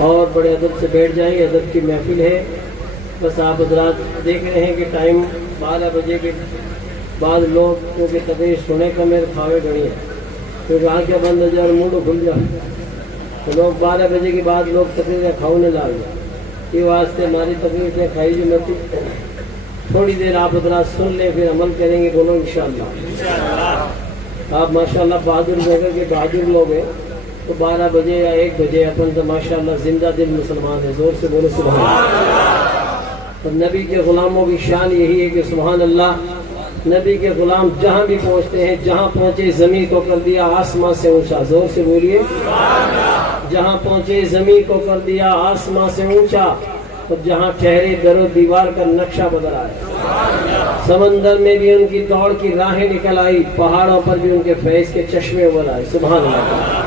اور بڑے ادب سے بیٹھ جائیں، ادب کی محفل ہے۔ بس آپ حضرات دیکھ رہے ہیں کہ ٹائم 12 بجے کے بعد لوگ کیونکہ تقریر سنے کا میرے کھاوے گھڑی ہے، کیونکہ آنکھیں بند ہو جائے اور منہ کھل جائے تو لوگ 12 بجے کے بعد لوگ تقریریں کھاؤنے لگ گئے۔ یہ واسطے ہماری تقریر سے کھائی جو نتی تھوڑی دیر آپ حضرات سن لیں، پھر عمل کریں گے، بولو انشاءاللہ۔ آپ ماشاءاللہ بہادر جگہ کے بہادر لوگ ہیں، تو 12 بجے یا 1 بجے اپن تو ماشاءاللہ زندہ دل مسلمان ہیں، زور سے بولو سبحان اللہ۔ اور نبی کے غلاموں کی شان یہی ہے کہ سبحان اللہ، نبی کے غلام جہاں بھی پہنچتے ہیں، جہاں پہنچے زمین کو کر دیا آسمان سے اونچا، زور سے بولیے جہاں پہنچے زمین کو کر دیا آسمان سے اونچا، اور جہاں ٹھہرے در و دیوار کا نقشہ بدل آیا، سمندر میں بھی ان کی دوڑ کی راہیں نکل آئی، پہاڑوں پر بھی ان کے فیض کے چشمے ابل آئے، سبحان اللہ۔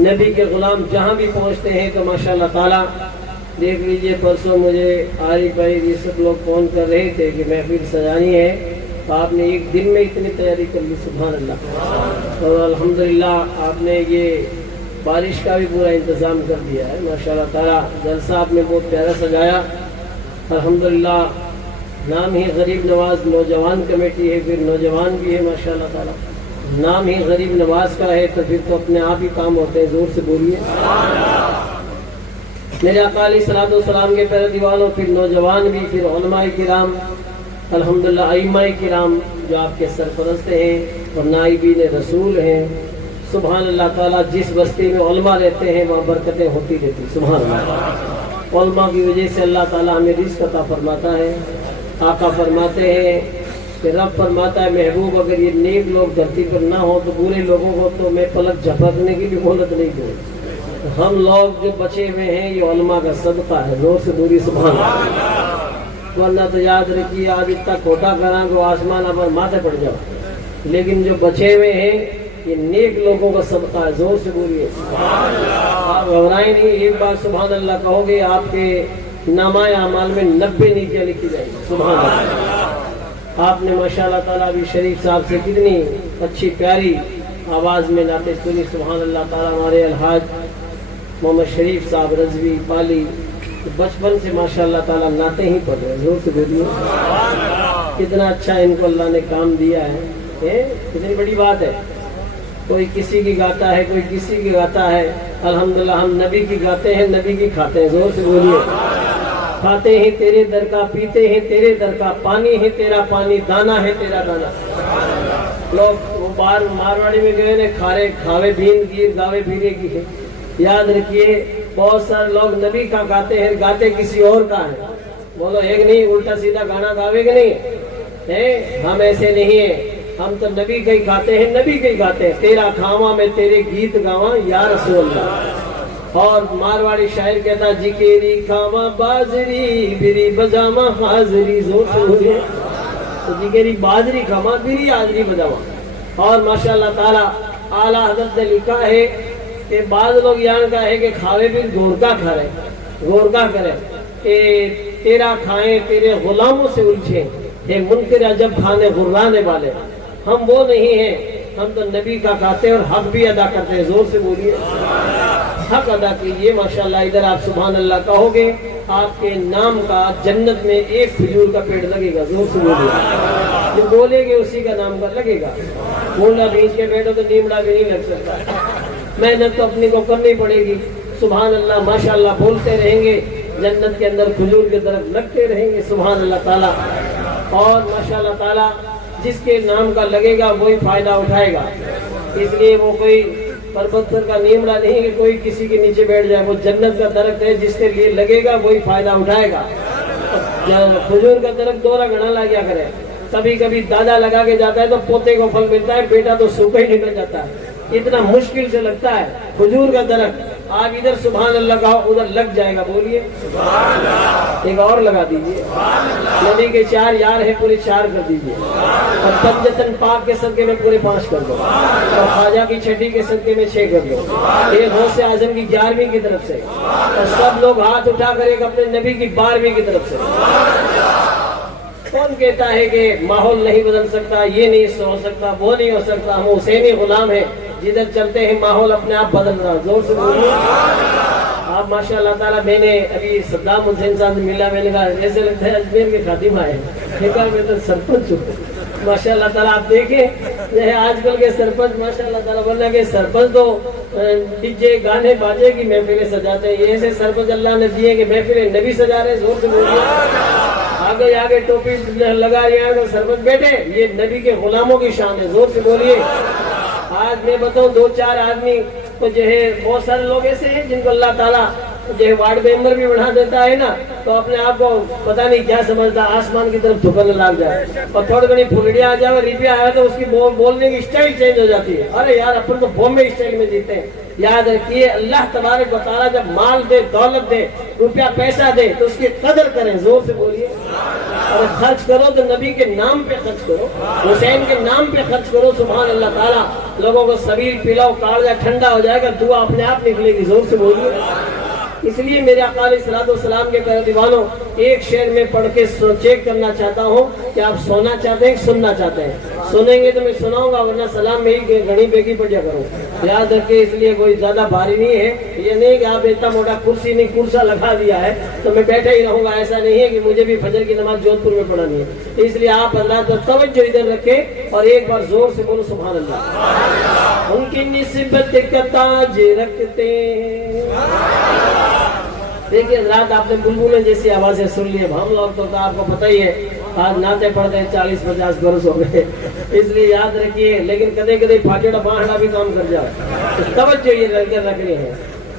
نبی کے غلام جہاں بھی پہنچتے ہیں تو ماشاءاللہ تعالیٰ دیکھ لیجئے، پرسوں مجھے عارف بھائی یہ سب لوگ فون کر رہے تھے کہ محفل سجانی ہے، تو آپ نے ایک دن میں اتنی تیاری کر لی، سبحان اللہ۔ اور الحمدللہ آپ نے یہ بارش کا بھی پورا انتظام کر دیا ہے، ماشاءاللہ تعالیٰ جلسہ آپ نے بہت پیارا سجایا، الحمدللہ۔ نام ہی غریب نواز نوجوان کمیٹی ہے، پھر نوجوان بھی ہے ماشاءاللہ تعالیٰ، نام ہی غریب نواز کا ہے تو پھر تو اپنے آپ ہی کام ہوتے ہیں، زور سے بولیے میرے آقا علیہ الصلوۃ والسلام کے پیارے دیوانوں، پھر نوجوان بھی، پھر علماء کرام، الحمدللہ ائمہ کرام جو آپ کے سرپرست ہیں اور نائبین رسول ہیں، سبحان اللہ تعالیٰ۔ جس بستی میں علماء رہتے ہیں وہاں برکتیں ہوتی رہتی، سبحان اللہ۔ علماء کی وجہ سے اللہ تعالیٰ ہمیں رزق عطا فرماتا ہے۔ آقا فرماتے ہیں کہ رب فرماتا ہے محبوب اگر یہ نیک لوگ دھرتی پر نہ ہو تو برے لوگوں کو تو میں پلک جھپکنے کی بھی مہلت نہیں دوں۔ ہم لوگ جو بچے ہوئے ہیں یہ علماء کا صدقہ ہے، زور سے دوری سبحان اللہ۔ ورنہ تو یاد رکھیے آج اتنا کھوٹا کرا کہ آسمان پر ماتھے پڑ جاؤ، لیکن جو بچے ہوئے ہیں یہ نیک لوگوں کا صدقہ ہے، زور سے بولیے آپ گھبرائیں نہیں، ایک بار سبحان اللہ کہو گے آپ کے نامہ اعمال میں 90 نیکیاں لکھی جائیں گی، سبحان اللہ۔ آپ نے ماشاءاللہ تعالیٰ بھی شریف صاحب سے کتنی اچھی پیاری آواز میں نعتیں سنی، سبحان اللہ تعالیٰ۔ ہمارے الحاج محمد شریف صاحب رضوی پالی بچپن سے ماشاءاللہ تعالیٰ نعتیں ہی پڑھ رہے ہیں، زور سے بولیے کتنا اچھا ان کو اللہ نے کام دیا ہے، کتنی بڑی بات ہے۔ کوئی کسی کی گاتا ہے، کوئی کسی کی گاتا ہے، الحمدللہ ہم نبی کی گاتے ہیں، نبی کی کھاتے ہیں، زور سے بولیے کھاتے ہیں تیرے در کا، پیتے ہیں تیرے در کا، پانی ہے تیرا پانی، دانا ہے تیرا دانا۔ لوگ وہ بار مارواڑی میں گئے نے کھارے کھاوے بھین گیر گاوے بھیرے کی ہے، یاد رکھیے بہت سارے لوگ نبی کا گاتے ہیں، گاتے کسی اور کا ہے، بولو ایک نہیں الٹا سیدھا گانا گاوے گے نہیں، ہم ایسے نہیں ہیں، ہم تو نبی کا ہی گاتے ہیں، نبی کا ہی گاتے ہیں، تیرا کھاواں میں تیرے گیت گاواں یا رسول اللہ۔ اور مارواڑی شاعر کہتا جکیری کھاواں بازری بری بجاواں حاضری، زور سے بولیے تو جکیری بازری کھاواں بری حاضری بجاواں۔ اور ماشاءاللہ تعالیٰ اعلیٰ حضرت نے لکھا ہے کہ بعض لوگ یہاں کا ہے کہ کھاوے بھی گورکا کھائے، گورکا کرے کہ تیرا کھائیں تیرے غلاموں سے الجھیں، ہے منکر عجب کھانے غرانے والے۔ ہم وہ نہیں ہیں، ہم تو نبی کا کھاتے اور حق بھی ادا کرتے ہیں، زور سے بولیے حق ادا کیجیے ماشاءاللہ۔ ادھر آپ سبحان اللہ کہو گے آپ کے نام کا جنت میں ایک کھجور کا پیڑ لگے گا، زور سے بولیے جو بولے گے اسی کا نام کا لگے گا۔ مونڈا بھینج کے بیٹھو تو نیمڑا بھی نہیں لگ سکتا، محنت تو اپنی کو کرنی پڑے گی، سبحان اللہ ماشاءاللہ بولتے رہیں گے، جنت کے اندر کھجور کے درخت لگتے رہیں گے، سبحان اللہ تعالیٰ۔ اور ماشاءاللہ تعالیٰ جس کے نام کا لگے گا وہی فائدہ اٹھائے گا، اس لیے وہ کوئی پربتر کا نیمڑا نہیں کہ کوئی کسی کے نیچے بیٹھ جائے، وہ جنت کا درخت ہے، جس کے لیے لگے گا وہی فائدہ اٹھائے گا۔ کھجور کا درخت دورہ گھنا لگا کرے، کبھی کبھی دادا لگا کے جاتا ہے تو پوتے کو پھل ملتا ہے، بیٹا تو سوکھا ہی نکل جاتا ہے، اتنا مشکل سے لگتا ہے کھجور کا درخت۔ آپ ادھر سبحان اللہ کہو ادھر لگ جائے گا، بولیے ایک اور لگا دیجیے، نبی کے 4 یار ہیں پورے 4 کر دیجیے، اور پنجتن پاک کے صدقے میں پورے 5 کر دو، اور خواجہ کی چھٹی کے صدقے میں 6 کر دو، ایک غوث اعظم کی 11ویں کی طرف سے، اور سب لوگ ہاتھ اٹھا کر ایک اپنے نبی کی 12ویں کی طرف سے۔ کون کہتا ہے کہ ماحول نہیں بدل سکتا، یہ نہیں ہو سکتا، وہ نہیں ہو سکتا؟ ہم حسینی غلام ہیں، جدھر چلتے ہیں ماحول اپنے آپ بدل رہا، زور سے بولیے آپ ماشاء اللہ تعالیٰ، میں نے ابھی صدام حسین صاحب سے ملا، میں نے کہا ایسے لگتا ہے اجمیر کے خادم آئے ہیں، کہا میں تو سرپنچ ہوں۔ ماشاء اللہ تعالیٰ آپ دیکھیں آج کل کے سرپنچ ماشاء اللہ تعالیٰ، ورنہ کے سرپنچ تو ڈی جے گانے باجے کی محفلیں سجاتے ہیں، ایسے سرپنچ اللہ نے دیے کہ محفلیں نبی سجا رہے ہیں۔ زور سے بولیے، آگے آگے ٹوپی لگا رہے ہیں سرپنچ بیٹھے، یہ نبی کے غلاموں کی شان ہے۔ زور سے بولیے۔ آج میں بتاؤں 2-4 آدمی تو جو ہے، بہت سارے لوگ ایسے ہیں جن کو اللہ تعالیٰ جو ہے وارڈ ممبر بھی بنا دیتا ہے نا، تو اپنے آپ کو پتہ نہیں کیا سمجھتا، آسمان کی طرف جھکنے لگ جائے، اور تھوڑی بڑی پھلڑیاں آ جائے، روپیہ آیا تو اس کی بولنے کی اسٹائل چینج ہو جاتی ہے۔ ارے یار اپن تو بومبے اسٹائل میں جیتے ہیں۔ یاد رکھیے، اللہ تبارک و تعالیٰ جب مال دے، دولت دے، روپیہ پیسہ دے تو اس کی قدر کریں۔ زور سے بولیے۔ اور خرچ کرو تو نبی کے نام پہ خرچ کرو، حسین کے نام پہ خرچ کرو۔ سبحان اللہ تعالیٰ، لوگوں کو سبیل پلاؤ، کاڑجا ٹھنڈا ہو جائے گا، دعا اپنے آپ نکلے گی۔ زور سے بولیے۔ اس لیے میرے آقا علیہ الصلوۃ والسلام کے پیارے دیوانوں، ایک شعر میں پڑھ کے چیک کرنا چاہتا ہوں کہ آپ سونا چاہتے ہیں کہ سننا چاہتے ہیں۔ سنیں گے تو میں سناؤں گا، ورنہ سلام میری گھڑی بیگی پڑ جا کروں۔ یاد رکھے، اس لیے کوئی زیادہ بھاری نہیں ہے، یہ نہیں کہ آپ اتنا موٹا کرسی نہیں کرسا لگا دیا ہے تو میں بیٹھا ہی رہوں گا، ایسا نہیں ہے کہ مجھے بھی فجر کی نماز جودھ پور میں پڑھانی ہے۔ اس لیے آپ اللہ تو توجہ ادھر رکھیں اور ایک بار زور سے بولو سبحان اللہ۔ ان کی نسبت کا تاج رکھتے ہیں۔ دیکھیے حضرات، آپ نے بلبلیں جیسی آوازیں سن لی، ہم لوگ تو آپ کو پتہ ہی ہے آج ناطے پڑھتے ہیں 40-50 برس ہو گئے، اس لیے یاد رکھیے، لیکن کدے کدے پھاٹڑا باہڑا بھی کام کر جائے، توجہ یہ رکھنی ہے۔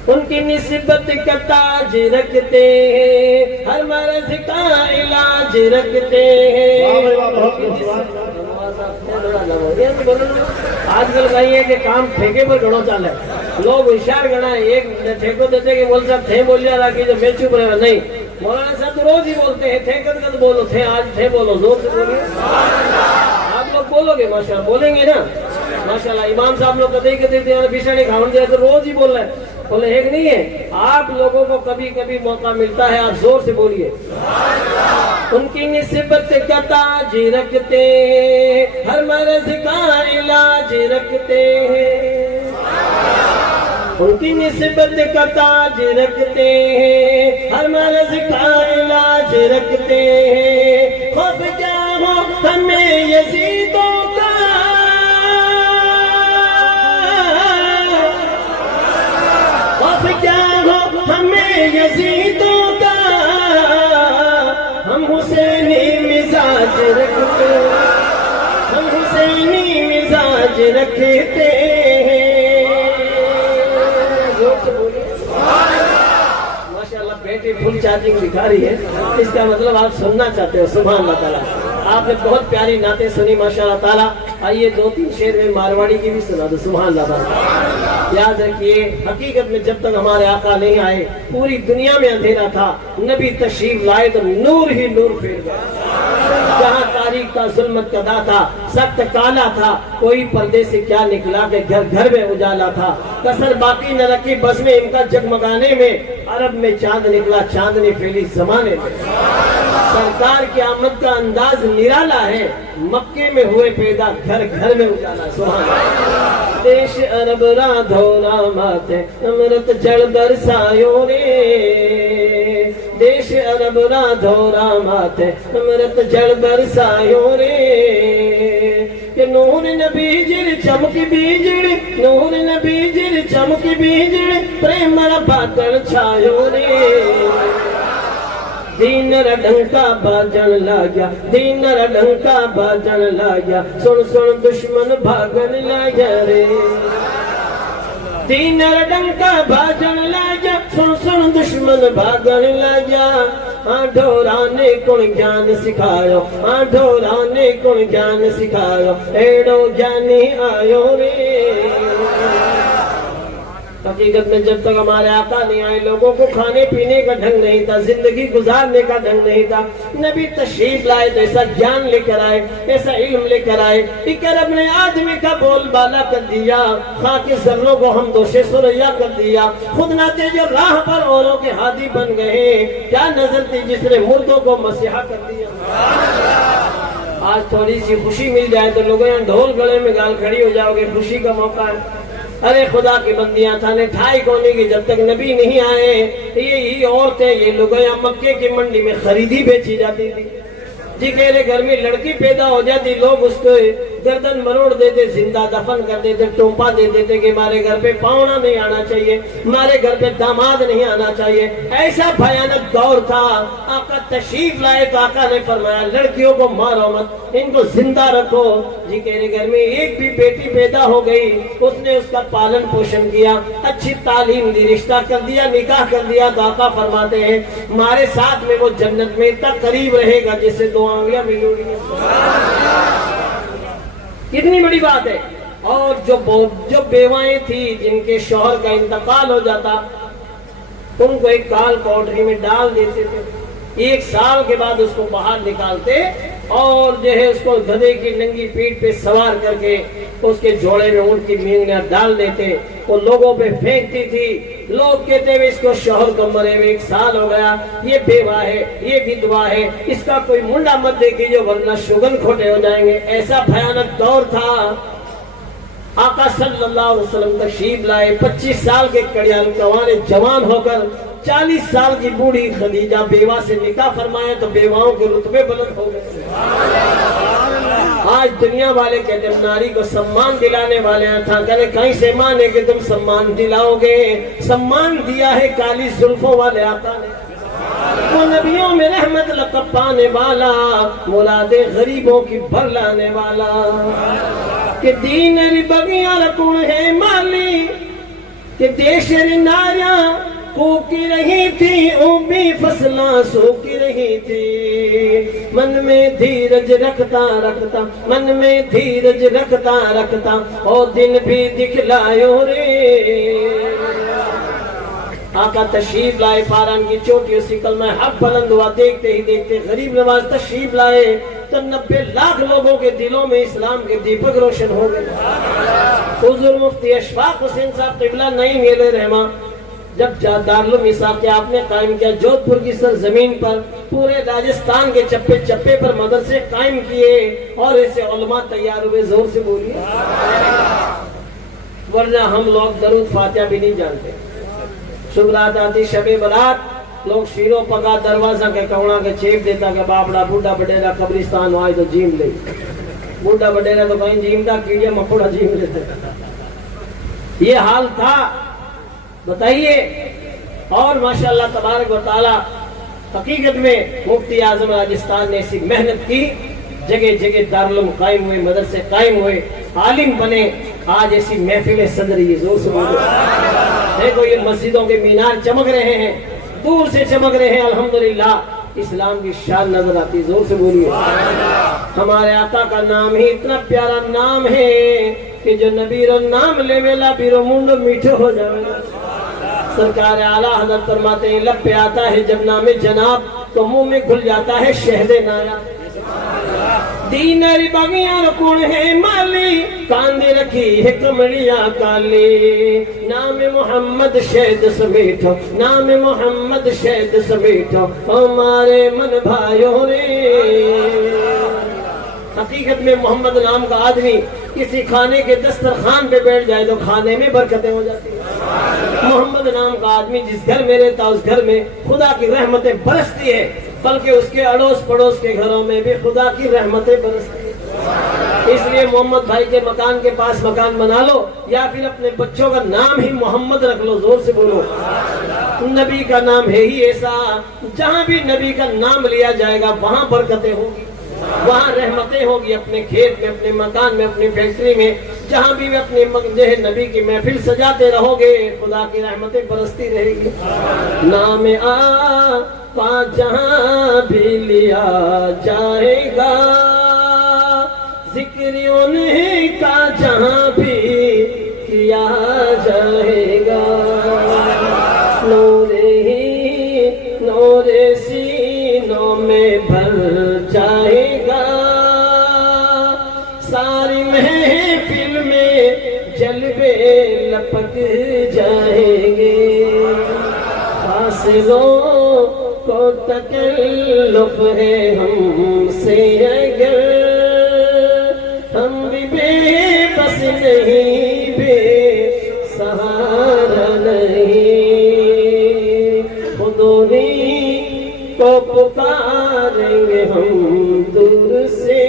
ان کی نسبت کا تاج رکھتے ہیں، ہر مرض کا علاج رکھتے ہیں۔ آج کل کہیں ہے کہ کام ٹھیکے پر گھڑو چال ہے، لوگ ہوشیار گنا ہے، ایک ٹھیکو دیتے کہ مول صاحب تھے بول لیا کہ جو میں چپ رہا نہیں، مولانا صاحب تو روز ہی بولتے ہیں تھے کد بولو، تھے آج تھے بولو۔ زور سے بولیے۔ آپ لوگ بولو گے ماشاءاللہ، بولیں گے نا ماشاءاللہ۔ امام صاحب لوگ کدے کدے بھیشانی کھاون دیا تو روز ہی بول رہے ہیں، بولے ایک نہیں ہے، آپ لوگوں کو کبھی کبھی موقع ملتا ہے، آپ زور سے بولیے۔ ان کی نسبت کا تاج رکھتے ہیں، ہر مرض کا علاج رکھتے ہیں۔ ان کی نسبت کا تاج رکھتے ہیں، ہر مرض کا علاج رکھتے ہیں۔ خوف کیا ہو ہمیں یزیدوں کا، خوف کیا ہو ہمیں یزیدوں کا، ہم حسینی مزاج رکھتے، ہم حسینی مزاج رکھتے ہیں۔ ماشاءاللہ بیٹی فل چارجنگ دکھا رہی ہے، اس کا مطلب آپ سننا چاہتے ہو۔ سبحان اللہ تعالیٰ، آپ نے بہت پیاری نعتیں سنی ماشاءاللہ تعالیٰ۔ آئیے 2-3 شعر میں مارواڑی کی بھی سنا دو۔ سبحان اللہ تعالیٰ۔ یاد رکھیے، حقیقت میں جب تک ہمارے آقا نہیں آئے پوری دنیا میں اندھیرا تھا، نبی تشریف لائے تو نور ہی نور پھیر گیا۔ جہاں تاریخ کا ظلمت کا دا تھا، سخت کالا تھا، کوئی پردے سے کیا نکلا کہ گھر گھر میں اجالا تھا۔ کسر باقی نہ رکھی بس میں ان کا جگمگانے میں، عرب میں چاند نکلا چاندنی پھیلی زمانے میں۔ سرکار کی آمد کا انداز نرالا ہے، مکے میں ہوئے پیدا گھر گھر میں اجالا۔ سبحان اللہ۔ دیش عرب را دھورا ماتے امرت جڑ برسایوں نے، دیش عرب را دھورا ماتے امرت جڑ برسایوں نے، کہ نور نبی جڑ چمک بیجڑ، نور نبی جڑ چمک بیجڑ، پریم را بادل چھایوں نے۔ دین را ڈنکا باجن لاگیا، دین را ڈنکا باجن لاگیا، سن سن دشمن بھاگن لاگیا رے۔ دین را ڈنکا باجن لاگیا، سن سن دشمن بھاگن لاگیا۔ ڈھورانے کون جان سکھایو، ڈھورانے کون جان سکھایو، ایڑو جانی آیو رے۔ حقیقت میں جب تک ہمارے آقا نہیں آئے، لوگوں کو کھانے پینے کا ڈھنگ نہیں تھا، زندگی گزارنے کا ڈھنگ نہیں تھا۔ نبی تشریف لائے تو ایسا جان لے کر آئے، ایسا علم لے کر آئے، اکرم نے آدمی کا بول بالا کر دیا، خاک ذروں کو ہم دوشے سریا کر دیا، خود ناتے جو راہ پر اوروں کے ہادی بن گئے، کیا نظر تھی جس نے مردوں کو مسیحا کر دیا۔ آج تھوڑی سی خوشی مل جائے تو لوگوں یہاں ڈھول گلے میں گال کھڑی ہو جاؤ گے، خوشی کا موقع ہے۔ ارے خدا کی بندیاں تھانے ٹھائی کونے کی جب تک نبی نہیں آئے یہ عورتیں یہ لوگ مکے کی منڈی میں خریدی بیچی جاتی تھی جی کہے گھر میں لڑکی پیدا ہو جاتی لوگ اس کو گردن مروڑ دیتے زندہ دفن کر دیتے ٹوپا دے دیتے کہ ہمارے گھر پہ پاؤنا نہیں آنا چاہیے ہمارے گھر پہ داماد نہیں آنا چاہیے ایسا بھیانک دور تھا آقا تشریف لائے تو آقا نے فرمایا لڑکیوں کو مارو مت ان کو زندہ رکھو جی کہے گھر میں ایک بھی بیٹی پیدا ہو گئی اس نے اس کا پالن پوشن کیا اچھی تعلیم دی رشتہ کر دیا نکاح کر دیا تو آقا فرماتے ہیں ہمارے ساتھ میں وہ جنت میں اتنا قریب رہے گا جسے دو آنگلیاں ملوں گی کتنی بڑی بات ہے اور جو بیوائیں تھی جن کے شوہر کا انتقال ہو جاتا ان کو ایک کال کوٹری میں ڈال دیتے تھے 1 سال کے بعد اس کو باہر نکالتے اور جو ہے اس کو گدھے کی ننگی پیٹھ پہ سوار کر کے اس کے جوڑے میں اونٹ کی مینگیاں ڈال دیتے وہ لوگوں پہ پھینکتی تھی لوگ کہتے ہیں اس کو شوہر کو مرے ہوئے 1 سال ہو گیا یہ بیوہ ہے یہ ودوا ہے اس کا کوئی منڈا مت دیکھیے ورنہ شگن کھوٹے ہو جائیں گے ایسا بھیانک دور تھا آقا صلی اللہ علیہ وسلم تشریف لائے 25 سال کے کڑیال کوانے جوان ہو کر 40 سال کی بوڑھی خدیجہ بیوہ سے نکاح فرمایا تو بیواؤں کے رتبے بلند ہو گئے آج دنیا والے کہتے ہیں ناری کو سمان دلانے والے تھا کہنے کہیں سے مانے کہ تم سمان دلاؤ گے سمان دیا ہے کالی زلفوں والے آقا نے وہ نبیوں میں رحمت لقب پانے والا مولاد غریبوں کی بھر لانے والا کہ دین ری بگیاں رکھوں ہے مالی کہ دیش ری ناریاں کوکی رہی تھی اوبی فصلاں سوکی رہی تھی من میں دھیرج رکھتا رکھتا من میں دھیرج رکھتا رکھتا او دن بھی دکھلایو رے آقا تشریف لائے پاران کی چوٹی اسی کلمہ حق بلند ہوا دیکھتے ہی دیکھتے غریب نواز تشریف لائے تو 90 لاکھ لوگوں کے دلوں میں اسلام کے دیپک روشن ہو گئے حضور مفتی اشفاق حسین صاحب قبلہ نعیم علیہ رحمہ جب دارالعلوم کے آپ نے قائم کیا جودھ پور کی سرزمین پر پورے راجستھان کے چپے چپے پر مدرسے قائم کیے اور ایسے علماء تیار ہوئے زور سے بولیے ورنہ ہم لوگ درود فاتحہ بھی نہیں جانتے شب رات آتی شب برات لوگ شیروں پکا دروازہ کے کونا کے چیپ دیتا کہ باپڑا بوڑھا بڑیرا قبرستان آئے تو جیم لے بوڑھا بڑیرا تو کہیں جیم تھا کیڑیا مکوڑا جیم لیتے یہ حال تھا بتائیے اور ماشاءاللہ تبارک و تعالی حقیقت میں مفتی اعظم راجستھان نے ایسی محنت کی جگہ جگہ دارالعلوم قائم ہوئے مدرسے قائم ہوئے عالم بنے آج ایسی محفل صدری زور سے بولو دیکھو یہ مسجدوں کے مینار چمک رہے ہیں دور سے چمک رہے ہیں الحمدللہ اسلام کی شان نظر آتی زور سے بولیے ہمارے آقا کا نام ہی اتنا پیارا نام ہے کہ جو نبی رو نام لے ویلا بیرو منڈو میٹھے ہو جائے سرکار اعلیٰ حضرت فرماتے ہیں لب پہ آتا ہے جب نام جناب تو منہ میں کھل جاتا ہے شہد نایاب دین ری باغیاں رکھون ہے مالی کاندی رکھی ہے کمڑیاں کالی نام محمد شہد سمیٹھو نام محمد شہد سمیٹھو ہمارے من بھائیوں رے حقیقت میں محمد نام کا آدمی کسی کھانے کے دسترخوان پہ بیٹھ جائے تو کھانے میں برکتیں ہو جاتی ہیں محمد نام کا آدمی جس گھر میں رہتا اس گھر میں خدا کی رحمتیں برستی ہے بلکہ اس کے اڑوس پڑوس کے گھروں میں بھی خدا کی رحمتیں برستی ہیں اس لیے محمد بھائی کے مکان کے پاس مکان بنا لو یا پھر اپنے بچوں کا نام ہی محمد رکھ لو زور سے بولو نبی کا نام ہے ہی ایسا جہاں بھی نبی کا نام لیا جائے گا وہاں برکتیں ہوں گی وہاں رحمتیں ہوگی اپنے کھیت میں اپنے مکان میں اپنی فیکٹری میں جہاں بھی اپنے نبی کی محفل سجاتے رہو گے خدا کی رحمتیں برستی رہے گی نام آقا جہاں بھی لیا جائے گا ذکر انہیں کا جہاں بھی کیا جائے گا نور ہی نور سینوں میں بھر جائے گا ساری محفل میں جلوے لپک جائیں گے حاصلوں کو تکلف ہے ہم سے اگر ہم بھی بے بس نہیں بے نہیں، خود انہیں کو پکاریں گے ہم دور سے،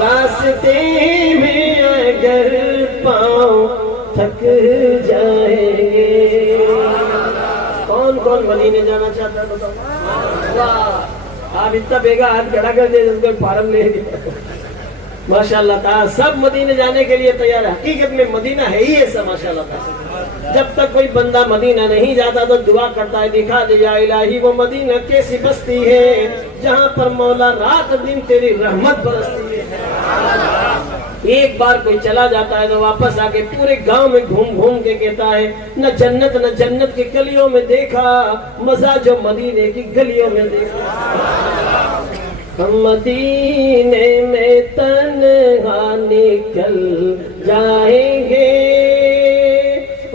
راستے میں اگر پاؤں تھک جائیں گے۔ کون کون مدینے جانا چاہتا ہے بتاؤ؟ واہ، آپ اتنا بیگا ہاتھ کھڑا کر دے جس کو فارم لے دیا۔ ماشاءاللہ تعالیٰ سب مدینے جانے کے لیے تیار ہے۔ حقیقت میں مدینہ ہے ہی ایسا ماشاءاللہ تعالیٰ۔ جب تک کوئی بندہ مدینہ نہیں جاتا تو دعا کرتا ہے، دکھا دے یا الہی وہ مدینہ کیسی بستی ہے جہاں پر مولا رات دن تیری رحمت برستی ہے۔ ایک بار کوئی چلا جاتا ہے تو واپس آ کے پورے گاؤں میں گھوم گھوم کے کہتا ہے نہ جنت کی گلیوں میں دیکھا مزہ جو مدینے کی گلیوں میں دیکھا۔ ہم مدینے میں تنہا نکل جائیں گے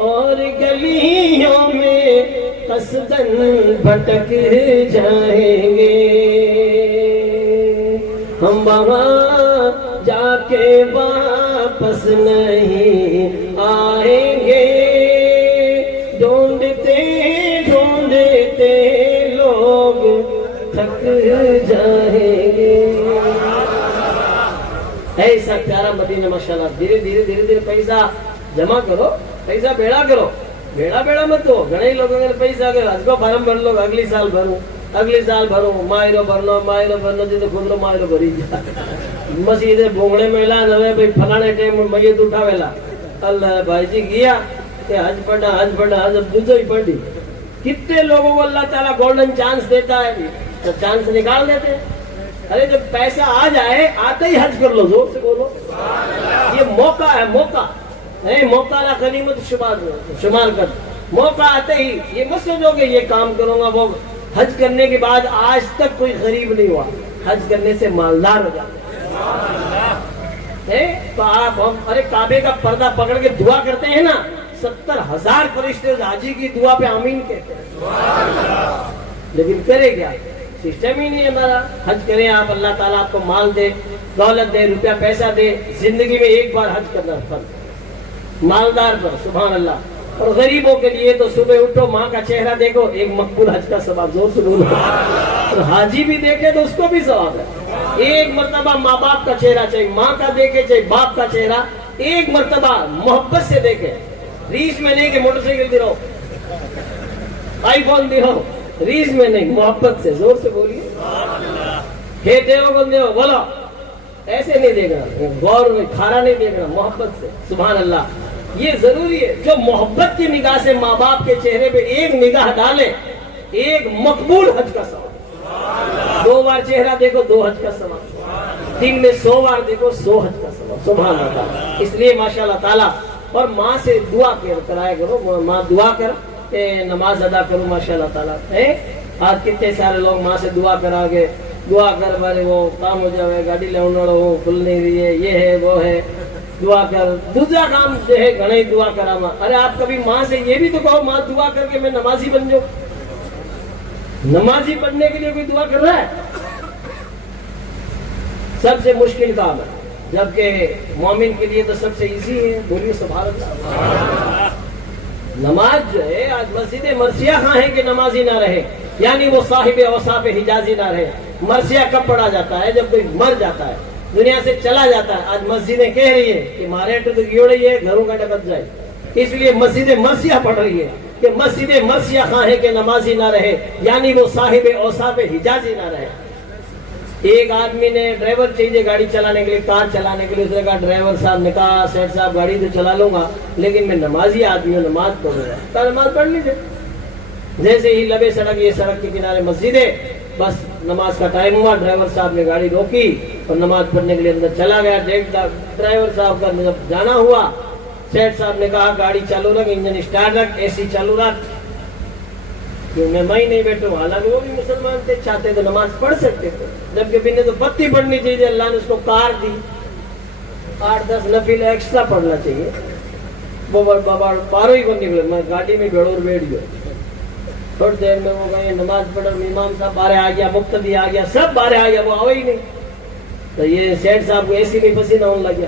اور گلیوں میں قصدن بھٹک جائیں گے، ہم وہاں جا کے واپس نہیں آئیں گے، ڈھونڈتے ڈھونڈتے لوگ تھک جائیں گے۔ ایسا پیارا مدینہ ماشاءاللہ۔ دھیرے دھیرے پیسہ جمع کرو، پیسہ بیڑا کرو، بیڑا مت ہو۔ گھنے لوگوں نے پیسہ کرو آج کو فارم بھر لو، اگلی سال بھرو مائرو بھرنا جی تو خود رو مائرو بھری جا مسجد بونگڑے میں اعلان ہوئے بھائی فلانے ٹائم میت اٹھاویلا اللہ بھائی جی گیا کہ حج پڑھنا حج اب دوسرا ہی پڑھی۔ کتنے لوگوں کو اللہ تعالیٰ گولڈن چانس دیتا ہے تو چانس نکال دیتے ہیں۔ ارے جب پیسہ آ جائے آتے ہی حج کر لو، زور سے بولو یہ موقع ہے، موقع لا غنیمت شمار کر، موقع آتے ہی یہ مت سوچو کہ یہ کام کروں گا وہ۔ حج کرنے کے بعد آج تک کوئی غریب نہیں ہوا، حج کرنے سے مالدار ہو جاتے ہیں۔ تو آپ ہم ارے کعبے کا پردہ پکڑ کے دعا کرتے ہیں نا، 70,000 فرشتے اس حاجی کی دعا پہ آمین کہتے ہیں، لیکن کرے کیا؟ سسٹم ہی نہیں ہمارا۔ حج کریں آپ، اللہ تعالیٰ آپ کو مال دے، دولت دے، روپیہ پیسہ دے، زندگی میں ایک بار حج کرنا فرض، مالدار پر سبحان اللہ۔ اور غریبوں کے لیے تو صبح اٹھو ماں کا چہرہ دیکھو، ایک مقبول حج کا ثواب، زور سے بولو۔ اور حاجی بھی دیکھے تو اس کو بھی ثواب ہے۔ ایک مرتبہ ماں باپ کا چہرہ، چاہے ماں کا دیکھے چاہے باپ کا چہرہ، ایک مرتبہ محبت سے دیکھے، ریس میں نہیں کہ موٹر سائیکل دی رہو، آئی فون دی رہو، ریس میں نہیں، محبت سے، زور سے بولیے بولو، ایسے نہیں دیکھنا، غور میں کھارا نہیں دیکھنا، محبت سے، سبحان اللہ۔ یہ ضروری ہے، جو محبت کی نگاہ سے ماں باپ کے چہرے پہ ایک نگاہ ڈالے، ایک مقبول حج کا ثواب۔ 2 بار چہرہ دیکھو 2 حج کا ثواب، دن میں 100 بار دیکھو 100 حج کا ثواب، سبحان اللہ۔ اس لیے ماشاءاللہ تعالیٰ، اور ماں سے دعا کرایا کرو، ماں دعا کر نماز ادا کرو ماشاءاللہ تعالیٰ۔ آج کتنے سارے لوگ ماں سے دعا کرا گے، دعا کر بارے وہ کام ہو جائے، گاڑی لے ہو کھل نہیں رہی ہے، یہ ہے وہ ہے، دعا کر۔ دوسرا کام جو ہے گھنے دعا کرا ماں، ارے آپ کبھی ماں سے یہ بھی تو کہو ماں دعا کر کے میں نمازی بن جاؤں۔ نمازی بننے کے لیے کوئی دعا کر رہا ہے؟ سب سے مشکل کام ہے، جبکہ مومن کے لیے تو سب سے ایزی ہے، بولیے سبحان اللہ۔ نماز جو ہے آج مسجد مرثیہ کہاں ہے کہ نمازی نہ رہے، یعنی وہ صاحب اوصاف حجازی نہ رہے۔ مرثیہ کب پڑھا جاتا ہے؟ جب کوئی مر جاتا ہے، دنیا سے چلا جاتا ہے۔ آج مسجدیں کہہ رہی ہے کہ مارے تو گیوڑی ہے، گھروں کا ڈبت جائے، اس لیے مسجد مرثیہ پڑھ رہی ہے کہ مسجد مرثیہ کہاں ہے کہ نمازی نہ رہے، یعنی وہ صاحب اوصاف حجازی نہ رہے۔ ایک آدمی نے ڈرائیور چاہیے گاڑی چلانے کے لیے، کار چلانے کے لیے، اس نے کہا ڈرائیور صاحب نے کہا سیٹ صاحب گاڑی تو چلا لوں گا لیکن میں نمازی آدمی ہوں، نماز پڑھوں گا۔ کہا نماز پڑھ لیجیے۔ جیسے ہی لبے سڑک، یہ سڑک کے کنارے مسجد ہے، بس نماز کا ٹائم ہوا، ڈرائیور صاحب نے گاڑی روکی اور نماز پڑھنے کے لیے اندر چلا گیا۔ ڈرائیور صاحب کا جب جانا ہوا، سیٹ صاحب نے کہا گاڑی چالو رکھ، انجن اسٹارٹ رکھ، اے سی چالو رکھ، کیوں میں نہیں بیٹھوں۔ حالانکہ وہ بھی مسلمان تھے، چاہتے تو نماز پڑھ سکتے تھے، جبکہ بنے تو بتی پڑھنی چاہیے، اللہ نے اس کو کار دی، 8-10 نفل ایکسٹرا پڑھنا چاہیے۔ وہ بابا پارو ہی کو نکلے، میں گاڑی میں بیٹھو اور بیٹھ گیا۔ تھوڑی دیر میں وہ گئے نماز پڑھ، امام صاحب باہر آ گیا، مقتدی آ گیا، سب باہر آ گیا، وہ آئے ہی نہیں۔ تو یہ سیٹ صاحب کو ایسی نہیں پسینہ ہونے لگ گیا،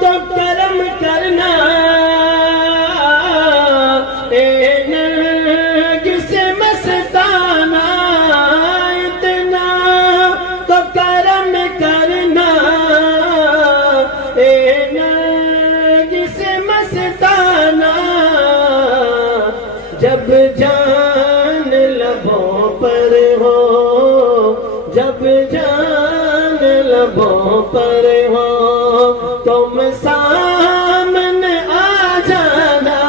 تو کرم کرنا اے نرگس مستانہ اتنا تو کرم کرنا اے نرگس مستانہ جب جان لبوں پر ہو جب جان لبوں پر ہو تم سامنے آ جانا